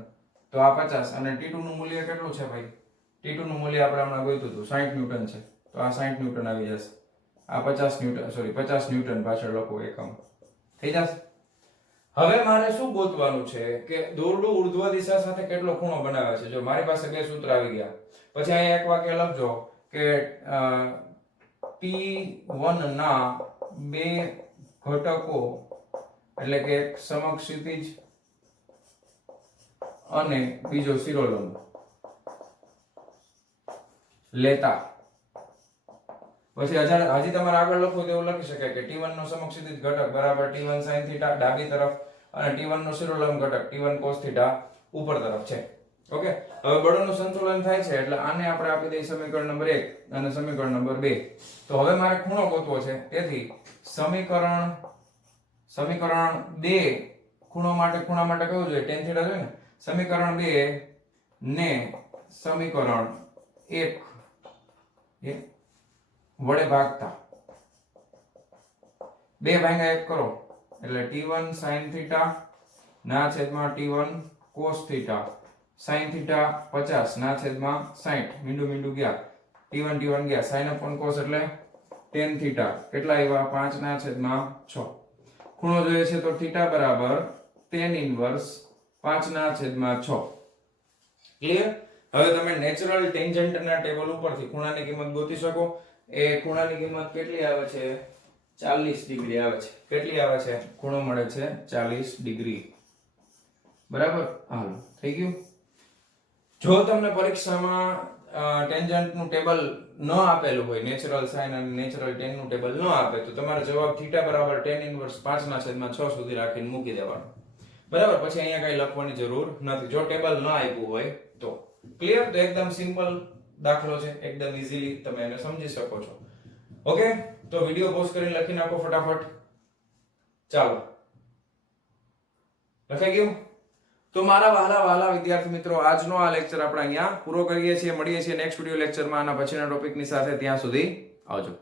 તો આ 50 અને T2 નું મૂલ્ય કેટલું છે ભાઈ? T2 નું મૂલ્ય આપણે હમણાં ગોત્યું હતું 60 ન્યૂટન છે, તો આ 60 ન્યૂટન આવી જશે. આ 50 ન્યૂટન, સોરી 50 ન્યૂટન પાછળ લખો એકમ, થઈ જશે. હવે મારે શું ગોતવાનું છે કે દોરડું ઉર્ધ્વ દિશા સાથે કેટલો ખૂણો બનાવે છે. જો મારી પાસે બે સૂત્ર આવી ગયા, પછી અહીંયા એક વાક્ય લખજો કે T1 ના બે ઘટકો એટલે કે એક સમક્ષિતિજ અને બીજો શિરોલંબ લેતા. પછી હજી તમારે આગળ લખવું તો એવું લખી શકાય કે T1 નો સમક્ષિતિજ ઘટક બરાબર T1 sin θ ડાબી તરફ, અને T1 નો શિરોલંબ ઘટક T1 cos θ ઉપર તરફ છે. ઓકે. હવે બળોનું સંતુલન થાય છે એટલે આને આપણે આપી દઈએ સમીકરણ નંબર 1 અને સમીકરણ નંબર 2. તો હવે મારે ખૂણો ગોતવો છે, તેથી સમીકરણ 2 ખૂણા માટે કયું જોઈએ? tan θ જોઈએ ને. સમીકરણ 2 ને સમીકરણ 1 વડે ભાગતા 2 ભાગ્યા 1 કરો એટલે T1 sin θ ના છેદમાં T1 cos θ sin θ 50 ના છેદમાં 60, મીંડું ગયા, T1 ગયા, sin upon cos એટલે tan θ કેટલા આવ્યા? 5 ના છેદમાં 6. ખૂણો જોઈએ છે તો θ બરાબર tan ઇન્વર્સ 5 ના છેદમાં 6. ક્લિયર? હવે તમે નેચરલ ટેન્જન્ટ ના ટેબલ ઉપરથી ખૂણાની કિંમત ગોતી શકો. એ ખૂણાની કિંમત કેટલી આવે છે? 40 ડિગ્રી આવે છે. કેટલી આવે છે? ખૂણો મળે છે 40 ડિગ્રી. બરાબર. હાલો, થઈ ગયું. જો તમને પરીક્ષામાં ટેન્જન્ટ નું ટેબલ ન આપેલું હોય, નેચરલ સાઇન અને નેચરલ ટેન નું ટેબલ ન આપે, તો તમારો જવાબ θ બરાબર tan ઇન્વર્સ 5 ના છેદમાં 6 સુધી રાખીને મૂકી દેવાનો. બરાબર. પછી અહીંયા કઈ લખવાની જરૂર નથી જો ટેબલ ન આપ્યું હોય તો. ક્લિયર? તો એકદમ સિમ્પલ દાખલો છે, એકદમ ઈઝીલી તમે એને સમજી શકો છો. ઓકે. તો વિડિયો પોઝ કરીને લખી નાખો ફટાફટ. ચાલો, લખાઈ ગયું? તો મારા વહાલા વિદ્યાર્થી મિત્રો, આજનો આ લેક્ચર આપણે અહીંયા પૂરો કરીએ છીએ. મળીએ છીએ નેક્સ્ટ વિડિયો લેક્ચરમાં આના પછીના ટોપિકની સાથે. ત્યાં સુધી આવજો.